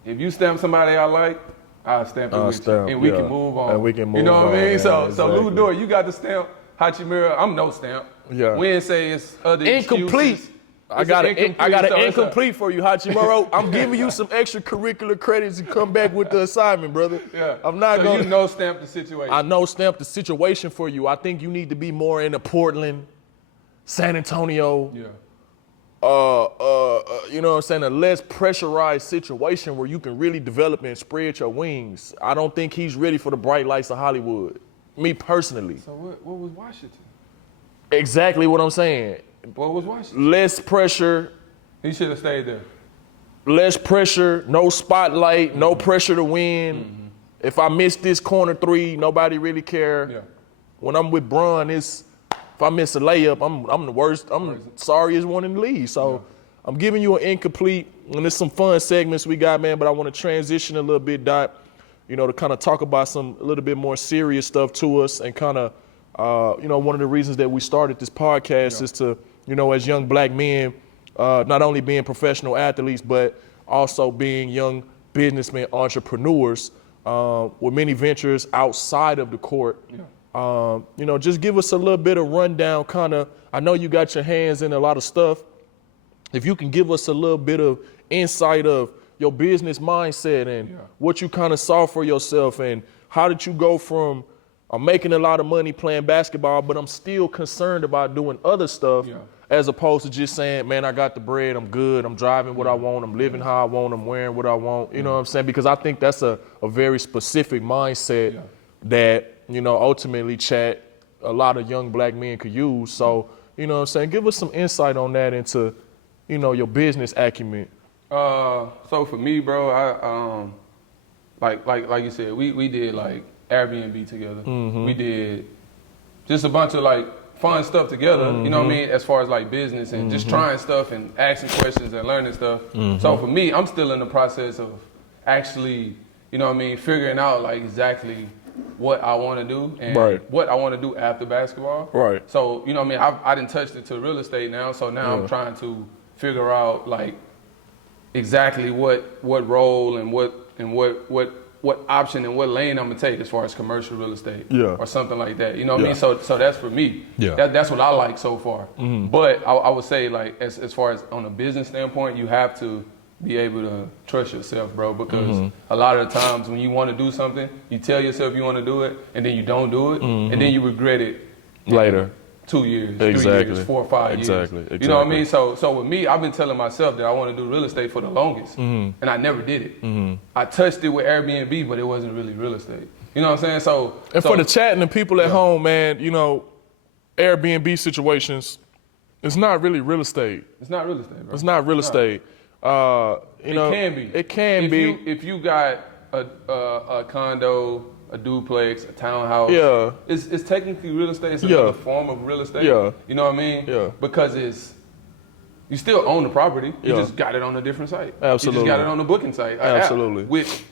if you stamp somebody I like, I'll stamp it with you. And we can move on. And we can move on. You know what I mean? So exactly. Lou Dort, you got the stamp. Hachimura, I'm no stamp. Yeah. We didn't say it's other incomplete. Excuses. I got an incomplete for you, Hachimura. I'm giving you some extracurricular credits to come back with the assignment, brother. Yeah. I'm not going to. You no stamp the situation. I no stamp the situation for you. I think you need to be more in the Portland, San Antonio. Yeah. You know what I'm saying? A less pressurized situation where you can really develop and spread your wings. I don't think he's ready for the bright lights of Hollywood. Me personally. So what was Washington? Exactly what I'm saying. What was Washington? Less pressure. He should have stayed there. Less pressure, no spotlight, no pressure to win. Mm-hmm. If I miss this corner three, nobody really care. Yeah. When I'm with Bron, if I miss a layup, I'm the worst. I'm sorriest one in the league. So I'm giving you an incomplete, and there's some fun segments we got, man, but I want to transition a little bit, Dot, to kind of talk about a little bit more serious stuff to us and kind of, one of the reasons that we started this podcast is to, as young black men, not only being professional athletes, but also being young businessmen, entrepreneurs with many ventures outside of the court. Just give us a little bit of rundown, kind of. I know you got your hands in a lot of stuff. If you can give us a little bit of insight of your business mindset and what you kind of saw for yourself, and how did you go from I'm making a lot of money playing basketball, but I'm still concerned about doing other stuff, as opposed to just saying, man, I got the bread, I'm good, I'm driving what I want, I'm living how I want, I'm wearing what I want. You know what I'm saying? Because I think that's a very specific mindset that, ultimately, Chat, a lot of young black men could use. So, you know what I'm saying? Give us some insight on that into, your business acumen. So for me, bro, I like you said, we did like Airbnb together. We did just a bunch of like fun stuff together, you know what I mean, as far as like business and just trying stuff and asking questions and learning stuff. So for me, I'm still in the process of actually, figuring out like exactly what I want to do and what I want to do after basketball. So, I didn't touch it to real estate now, so now I'm trying to figure out like exactly what role and what option and what lane I'm gonna take as far as commercial real estate or something like that. You know what I mean? So that's for me. That's what I like so far. But I would say like as far as on a business standpoint, you have to be able to trust yourself, bro, because a lot of the times when you want to do something, you tell yourself you want to do it and then you don't do it and then you regret it later. 2 years, 3 years, 4 or 5 years. Exactly. You know what I mean? So with me, I've been telling myself that I want to do real estate for the longest, and I never did it. I touched it with Airbnb, but it wasn't really real estate. You know what I'm saying? So for the chat and the people at home, man, Airbnb situations, it's not really real estate. It's not real estate, bro. It's not real estate. It can be. It can be. If you got a condo, a duplex, a townhouse. It's technically real estate. It's another form of real estate. You know what I mean? Because you still own the property. You just got it on a different site. Absolutely. You just got it on a booking site. Absolutely. Which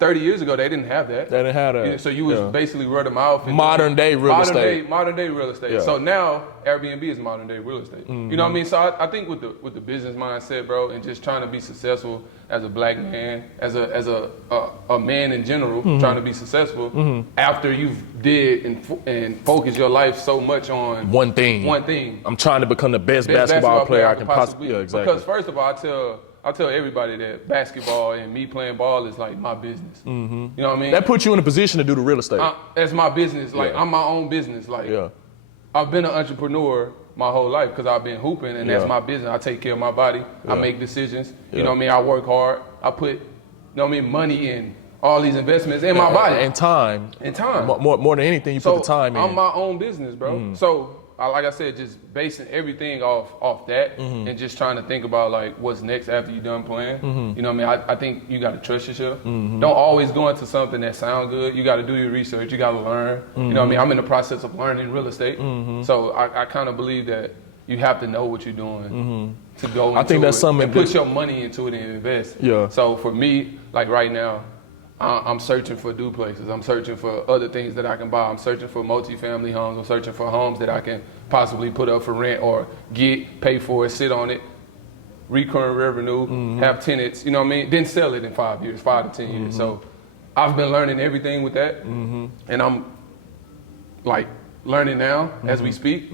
30 years ago, they didn't have that. They didn't have that. So you was basically word of mouth. Modern day real estate. Modern day real estate. So now Airbnb is modern day real estate. You know what I mean? So I think with the business mindset, bro, and just trying to be successful as a black man, as a man in general, trying to be successful after you've did and focused your life so much on one thing. I'm trying to become the best basketball player I can possibly. Yeah, exactly. Because first of all, I tell everybody that basketball and me playing ball is like my business. You know what I mean? That puts you in a position to do the real estate. That's my business. Like I'm my own business. Like I've been an entrepreneur my whole life because I've been hooping, and that's my business. I take care of my body. I make decisions. You know what I mean? I work hard. I put, money in all these investments in my body. And time. More than anything, you put the time in. I'm my own business, bro. So, like I said, just basing everything off that and just trying to think about like what's next after you're done playing. You know what I mean? I think you got to trust yourself. Don't always go into something that sounds good. You got to do your research. You got to learn. You know what I mean? I'm in the process of learning real estate. So I kind of believe that you have to know what you're doing to go into I think that's something and put your money into it and invest. So for me, like right now, I'm searching for duplexes. I'm searching for other things that I can buy. I'm searching for multifamily homes. I'm searching for homes that I can possibly put up for rent or pay for it, sit on it, recurring revenue, have tenants, you know what I mean? Then sell it in 5 years, 5 to 10 years. So I've been learning everything with that. And I'm like learning now as we speak.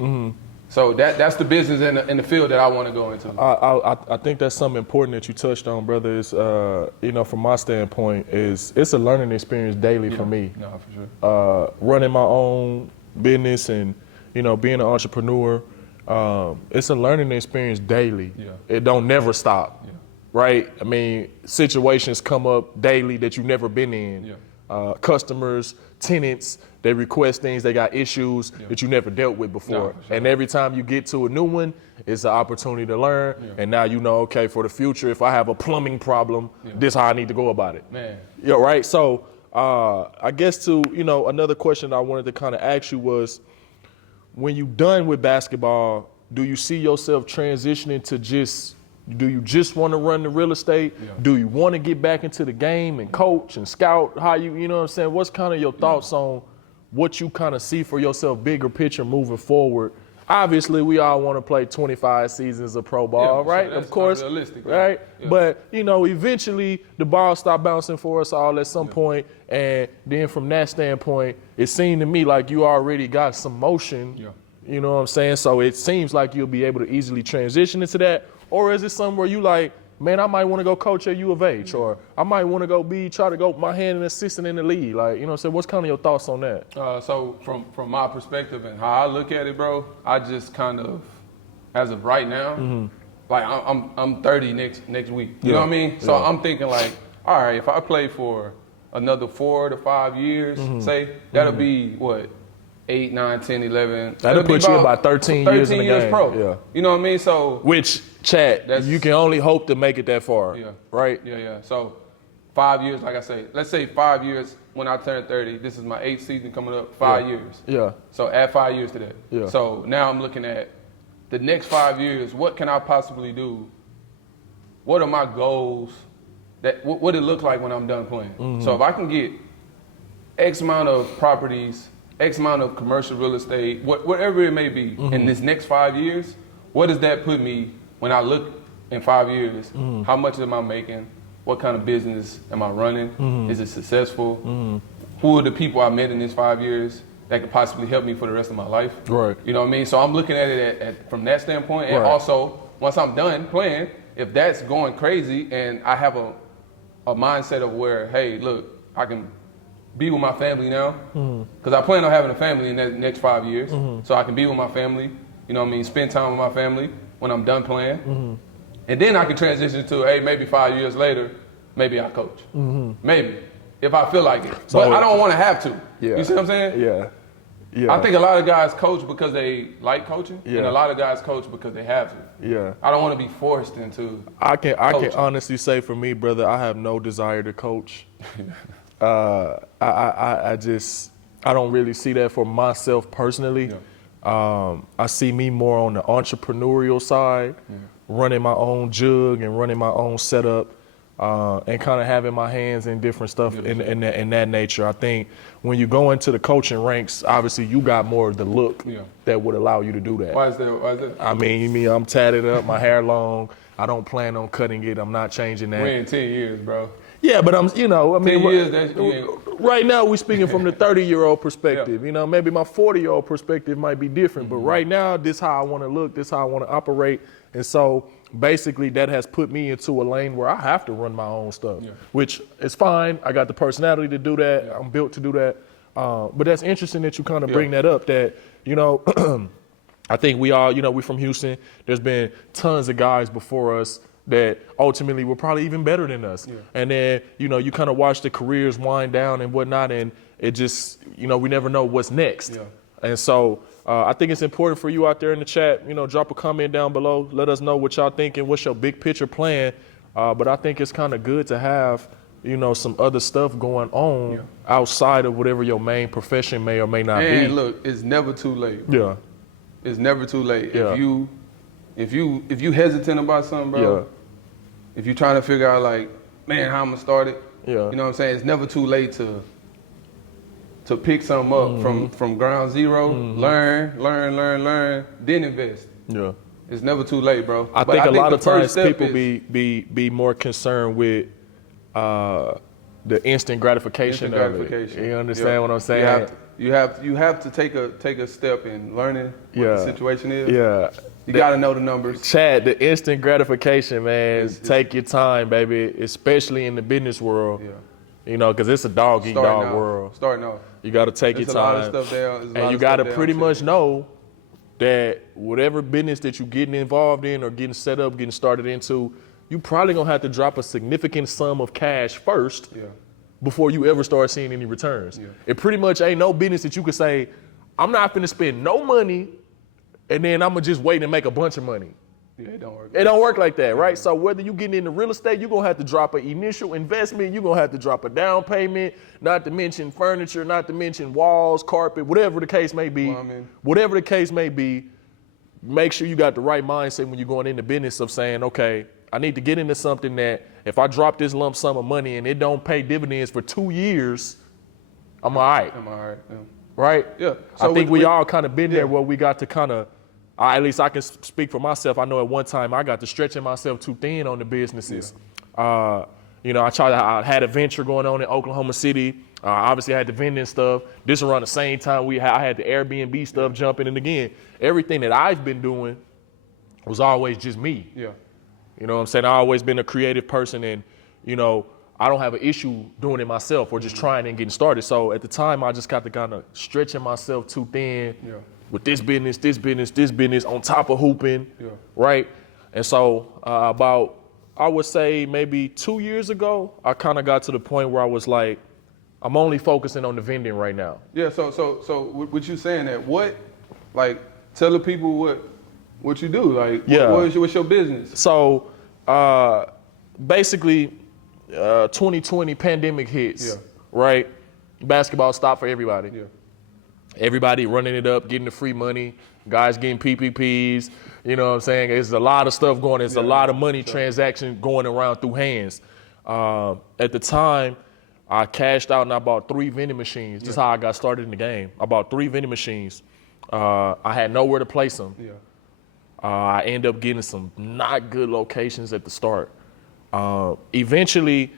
So that's the business in the field that I want to go into. I think that's something important that you touched on, brother. Is from my standpoint, it's a learning experience daily for me. No, for sure. Running my own business and being an entrepreneur, it's a learning experience daily. It don't never stop. Right? I mean, situations come up daily that you've never been in. Customers, tenants, they request things, they got issues that you never dealt with before. No, for sure. And every time you get to a new one, it's an opportunity to learn. And now okay, for the future, if I have a plumbing problem, this is how I need to go about it. Man. Right? So I guess another question I wanted to kind of ask you was, when you're done with basketball, do you see yourself transitioning to do you just want to run the real estate? Do you want to get back into the game and coach and scout? How you know what I'm saying? What's kind of your thoughts on what you kind of see for yourself, bigger picture moving forward obviously we all want to play 25 seasons of pro ball, right? That's of course, unrealistic, right? Yeah. But you know, eventually the ball stopped bouncing for us all at some point, and then from that standpoint, it seemed to me like you already got some motion. Yeah. You know what I'm saying? So it seems like you'll be able to easily transition into that, or is it something where you like, man, I might want to go coach at U of H, or I might want to go try to go my hand an assistant in the league. Like, you know what I'm saying? What's kind of your thoughts on that? So from my perspective and how I look at it, bro, I just kind of, as of right now, like I'm 30 next week. You know what I mean? So I'm thinking like, all right, if I play for another 4 to 5 years, say, that'll be what? 8, 9, 10, 11. That'll put you about 13 years in the game. pro. Yeah. You know what I mean? So which, Chad, you can only hope to make it that far. Yeah. Right? Yeah. So 5 years, like I say, let's say 5 years when I turn 30. This is my 8th season coming up. 5 years. Yeah. So add 5 years to that. Yeah. So now I'm looking at the next 5 years. What can I possibly do? What are my goals? What it look like when I'm done playing? So if I can get X amount of properties, X amount of commercial real estate, whatever it may be, in this next 5 years, what does that put me when I look in 5 years? How much am I making? What kind of business am I running? Is it successful? Who are the people I met in these 5 years that could possibly help me for the rest of my life? Right. You know what I mean? So I'm looking at it from that standpoint. And also, once I'm done playing, if that's going crazy and I have a mindset of where, hey, look, I can be with my family now, because I plan on having a family in the next 5 years, so I can be with my family, you know what I mean, spend time with my family when I'm done playing, and then I can transition to, hey, maybe 5 years later, maybe I coach, maybe, if I feel like it, So, but I don't want to have to, Yeah. you see what I'm saying? Yeah. I think a lot of guys coach because they like coaching, Yeah. and a lot of guys coach because they have to. Yeah. I don't want to be forced into I can coaching. honestly say for me, brother, I have no desire to coach. I don't really see that for myself personally. I see me more on the entrepreneurial side, running my own jug and running my own setup, and kind of having my hands in different stuff in that nature. I think when you go into the coaching ranks, obviously you got more of the look that would allow you to do that. Why is that? I mean, I'm tatted up, my hair long. I don't plan on cutting it. I'm not changing that. We're in 10 years, bro. Yeah, but 10 years, right now we're speaking from the 30-year-old perspective. You know, maybe my 40-year-old perspective might be different, but right now, this is how I want to look, this is how I want to operate. And so basically that has put me into a lane where I have to run my own stuff, which is fine. I got the personality to do that. I'm built to do that. But that's interesting that you kind of bring that up, that, you know, I think we all, you know, we're from Houston. There's been tons of guys before us that ultimately were probably even better than us. And then, you know, you kind of watch the careers wind down and whatnot, and it just, you know, we never know what's next. And so I think it's important for you out there in the chat, you know, drop a comment down below. Let us know what y'all think and what's your big picture plan. But I think it's kind of good to have, you know, some other stuff going on outside of whatever your main profession may or may not be. And look, it's never too late. It's never too late. If you hesitant about something, bro, if you're trying to figure out like, man, how I'm gonna start it, you know what I'm saying? It's never too late to pick something up from ground zero, learn, then invest. It's never too late, bro. I think a lot of times people be more concerned with the instant gratification of it. You understand what I'm saying? You have to take a step in learning what the situation is. You got to know the numbers. Chad, the instant gratification, man, take your time, baby, especially in the business world. You know, because it's a dog-eat-dog world. Starting off. You got to take your time. There's a lot of stuff there. And you got to pretty much know that whatever business that you're getting involved in or getting set up, getting started into, you probably going to have to drop a significant sum of cash first before you ever start seeing any returns. It pretty much ain't no business that you could say, I'm not finna spend no money and then I'm gonna just wait and make a bunch of money. It don't work. It don't work like that, right? So whether you getting into real estate, you're gonna have to drop an initial investment, you're gonna have to drop a down payment, not to mention furniture, not to mention walls, carpet, whatever the case may be. Whatever the case may be, make sure you got the right mindset when you're going into business of saying, okay, I need to get into something that if I drop this lump sum of money and it don't pay dividends for 2 years, I'm all right. I'm all right. Right? Yeah. So I think we all kind of been there where we got to kind of at least I can speak for myself. I know at one time I got to stretching myself too thin on the businesses. You know, I had a venture going on in Oklahoma City. Obviously, I had the vending stuff. This around the same time I had the Airbnb stuff jumping. And again, everything that I've been doing was always just me. Yeah. You know what I'm saying? I've always been a creative person, and, you know, I don't have an issue doing it myself or just trying and getting started. So at the time, I just got to kind of stretching myself too thin with this business on top of hooping, right? And so about, I would say maybe 2 years ago, I kind of got to the point where I was like, I'm only focusing on the vending right now. Yeah, so what you saying that, tell the people what you do, what's your business? So basically, 2020 pandemic hits, right? Basketball stopped for everybody. Yeah. Everybody running it up, getting the free money, guys getting PPPs, you know what I'm saying? There's a lot of stuff going, there's a lot of money transaction going around through hands. At the time, I cashed out and I bought 3 vending machines. This is how I got started in the game. I bought 3 vending machines. I had nowhere to place them. Yeah. I ended up getting some not good locations at the start. Eventually,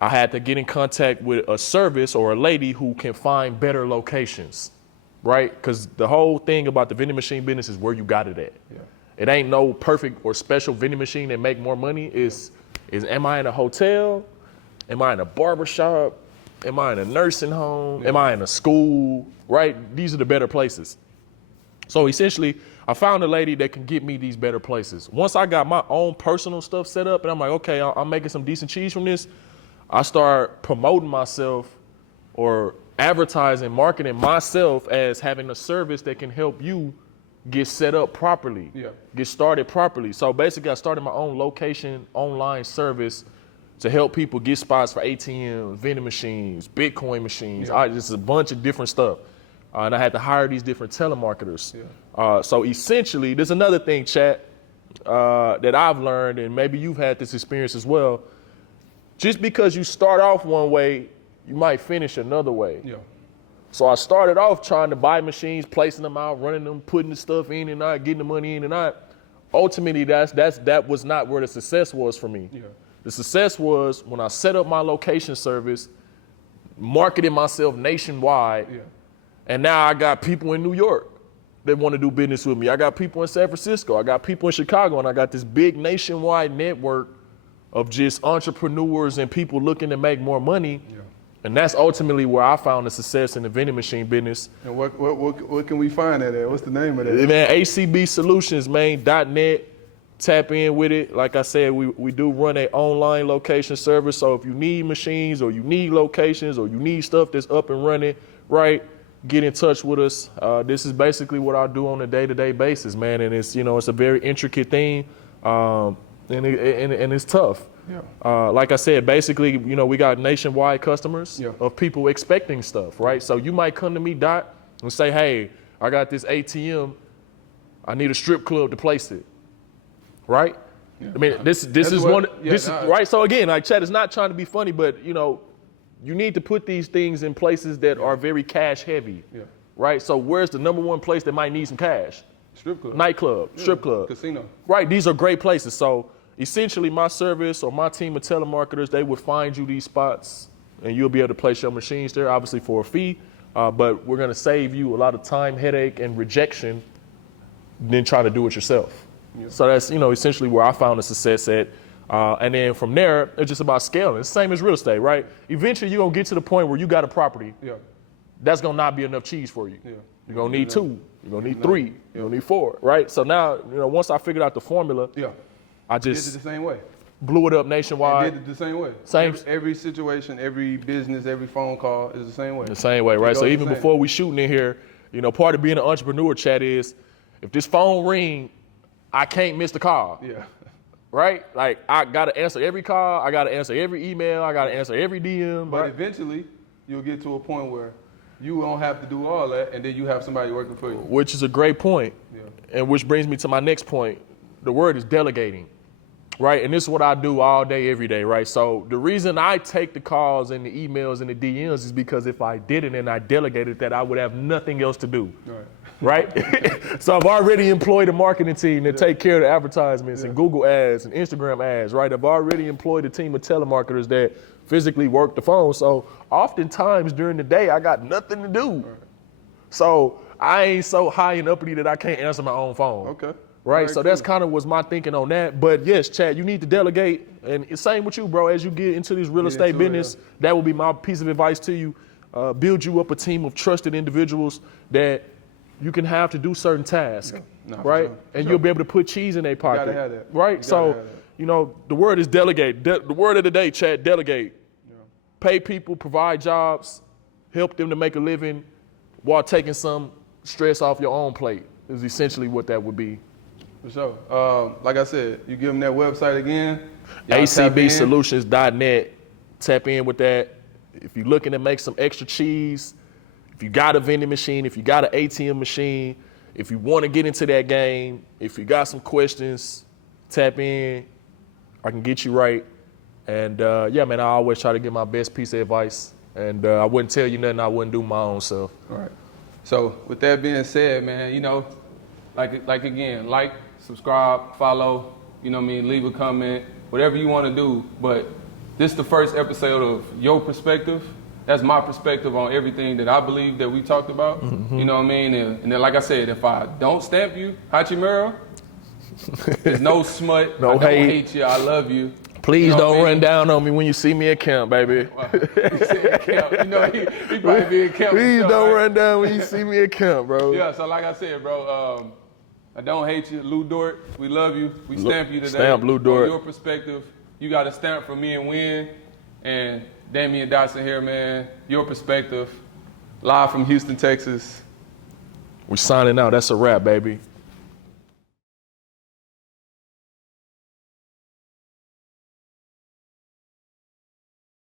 I had to get in contact with a service or a lady who can find better locations, right? Because the whole thing about the vending machine business is where you got it at. Yeah. It ain't no perfect or special vending machine that make more money. Is am I in a hotel? Am I in a barbershop? Am I in a nursing home? Yeah. Am I in a school, right? These are the better places. So essentially, I found a lady that can get me these better places. Once I got my own personal stuff set up and I'm like, okay, I'm making some decent cheese from this, I start promoting myself or advertising, marketing myself as having a service that can help you get set up properly, get started properly. So basically, I started my own location online service to help people get spots for ATMs, vending machines, Bitcoin machines, just a bunch of different stuff. And I had to hire these different telemarketers. So essentially, there's another thing, chat, that I've learned, and maybe you've had this experience as well. Just because you start off one way, you might finish another way. Yeah. So I started off trying to buy machines, placing them out, running them, putting the stuff in and out, getting the money in and out. Ultimately, that was not where the success was for me. Yeah. The success was when I set up my location service, marketed myself nationwide, and now I got people in New York that want to do business with me. I got people in San Francisco. I got people in Chicago, and I got this big nationwide network of just entrepreneurs and people looking to make more money. Yeah. And that's ultimately where I found the success in the vending machine business. And what can we find that at? What's the name of that? Man, ACB Solutions, man, .net. Tap in with it. Like I said, we do run an online location service. So if you need machines or you need locations or you need stuff that's up and running, right, get in touch with us. This is basically what I do on a day-to-day basis, man. And it's, you know, it's a very intricate thing. And it's tough. Yeah. Like I said, basically, you know, we got nationwide customers of people expecting stuff, right? So you might come to me, Dot, and say, hey, I got this ATM. I need a strip club to place it, right? Yeah. I mean, this is right. So again, like, Chad is not trying to be funny, but, you know, you need to put these things in places that are very cash heavy, right? So where's the number one place that might need some cash? Strip club. Nightclub, strip club. Casino. Right, these are great places. So essentially my service or my team of telemarketers, they would find you these spots and you'll be able to place your machines there, obviously for a fee, but we're gonna save you a lot of time, headache, and rejection than trying to do it yourself. Yeah. So that's, you know, essentially where I found the success at. And then from there, it's just about scaling. It's the same as real estate, right? Eventually you're gonna get to the point where you got a property. Yeah. That's gonna not be enough cheese for you. Yeah. You're gonna need 2. You're gonna need 3. You're gonna need 4, right? So now, you know, once I figured out the formula, I just did it the same way. Blew it up nationwide. Did it the same way. Same. Every situation, every business, every phone call is the same way. The same way, right? So even before we shooting in here, you know, part of being an entrepreneur, chat, is if this phone ring, I can't miss the call. Yeah. Right? Like, I gotta answer every call. I gotta answer every email. I gotta answer every DM. But eventually, you'll get to a point where you don't have to do all that, and then you have somebody working for you. Which is a great point. Yeah. And which brings me to my next point. The word is delegating. right? And this is what I do all day, every day, right? So the reason I take the calls and the emails and the DMs is because if I didn't and I delegated that, I would have nothing else to do, right? So I've already employed a marketing team to take care of the advertisements and Google ads and Instagram ads, right? I've already employed a team of telemarketers that physically work the phone. So oftentimes during the day, I got nothing to do. So I ain't so high and uppity that I can't answer my own phone. Okay. Right, so that's kind of was my thinking on that. But yes, Chad, you need to delegate. And it's same with you, bro. As you get into this real estate business, that will be my piece of advice to you. Build you up a team of trusted individuals that you can have to do certain tasks, right? Sure. And you'll be able to put cheese in their pocket. You gotta have that. Right? So, you know, the word is delegate. The word of the day, Chad, delegate. Yeah. Pay people, provide jobs, help them to make a living while taking some stress off your own plate is essentially what that would be. For sure. Like I said, you give them that website again. acbsolutions.net. Tap in with that. If you're looking to make some extra cheese, if you got a vending machine, if you got an ATM machine, if you want to get into that game, if you got some questions, tap in. I can get you right. And yeah, man, I always try to give my best piece of advice. And I wouldn't tell you nothing I wouldn't do my own self. All right. So with that being said, man, you know, like again, like, subscribe, follow, you know what I mean, leave a comment, whatever you want to do. But this is the first episode of Your Perspective. That's my perspective on everything that I believe that we talked about. Mm-hmm. You know what I mean? And then, like I said, if I don't stamp you, Hachimura, there's no smut. No I don't hate. hate you. I love you. Please you know don't run down on me when you see me at camp, baby. Well, you see at camp. You know, he probably be at camp. Please stuff, don't right? run down when you see me at camp, bro. Yeah, so like I said, bro, I don't hate you. Lou Dort, we love you. We stamp you today. Stamp Lou Dort. Your perspective. You got a stamp from me and Win. And Damyean Dotson here, man. Your Perspective. Live from Houston, Texas. We're signing out. That's a wrap, baby.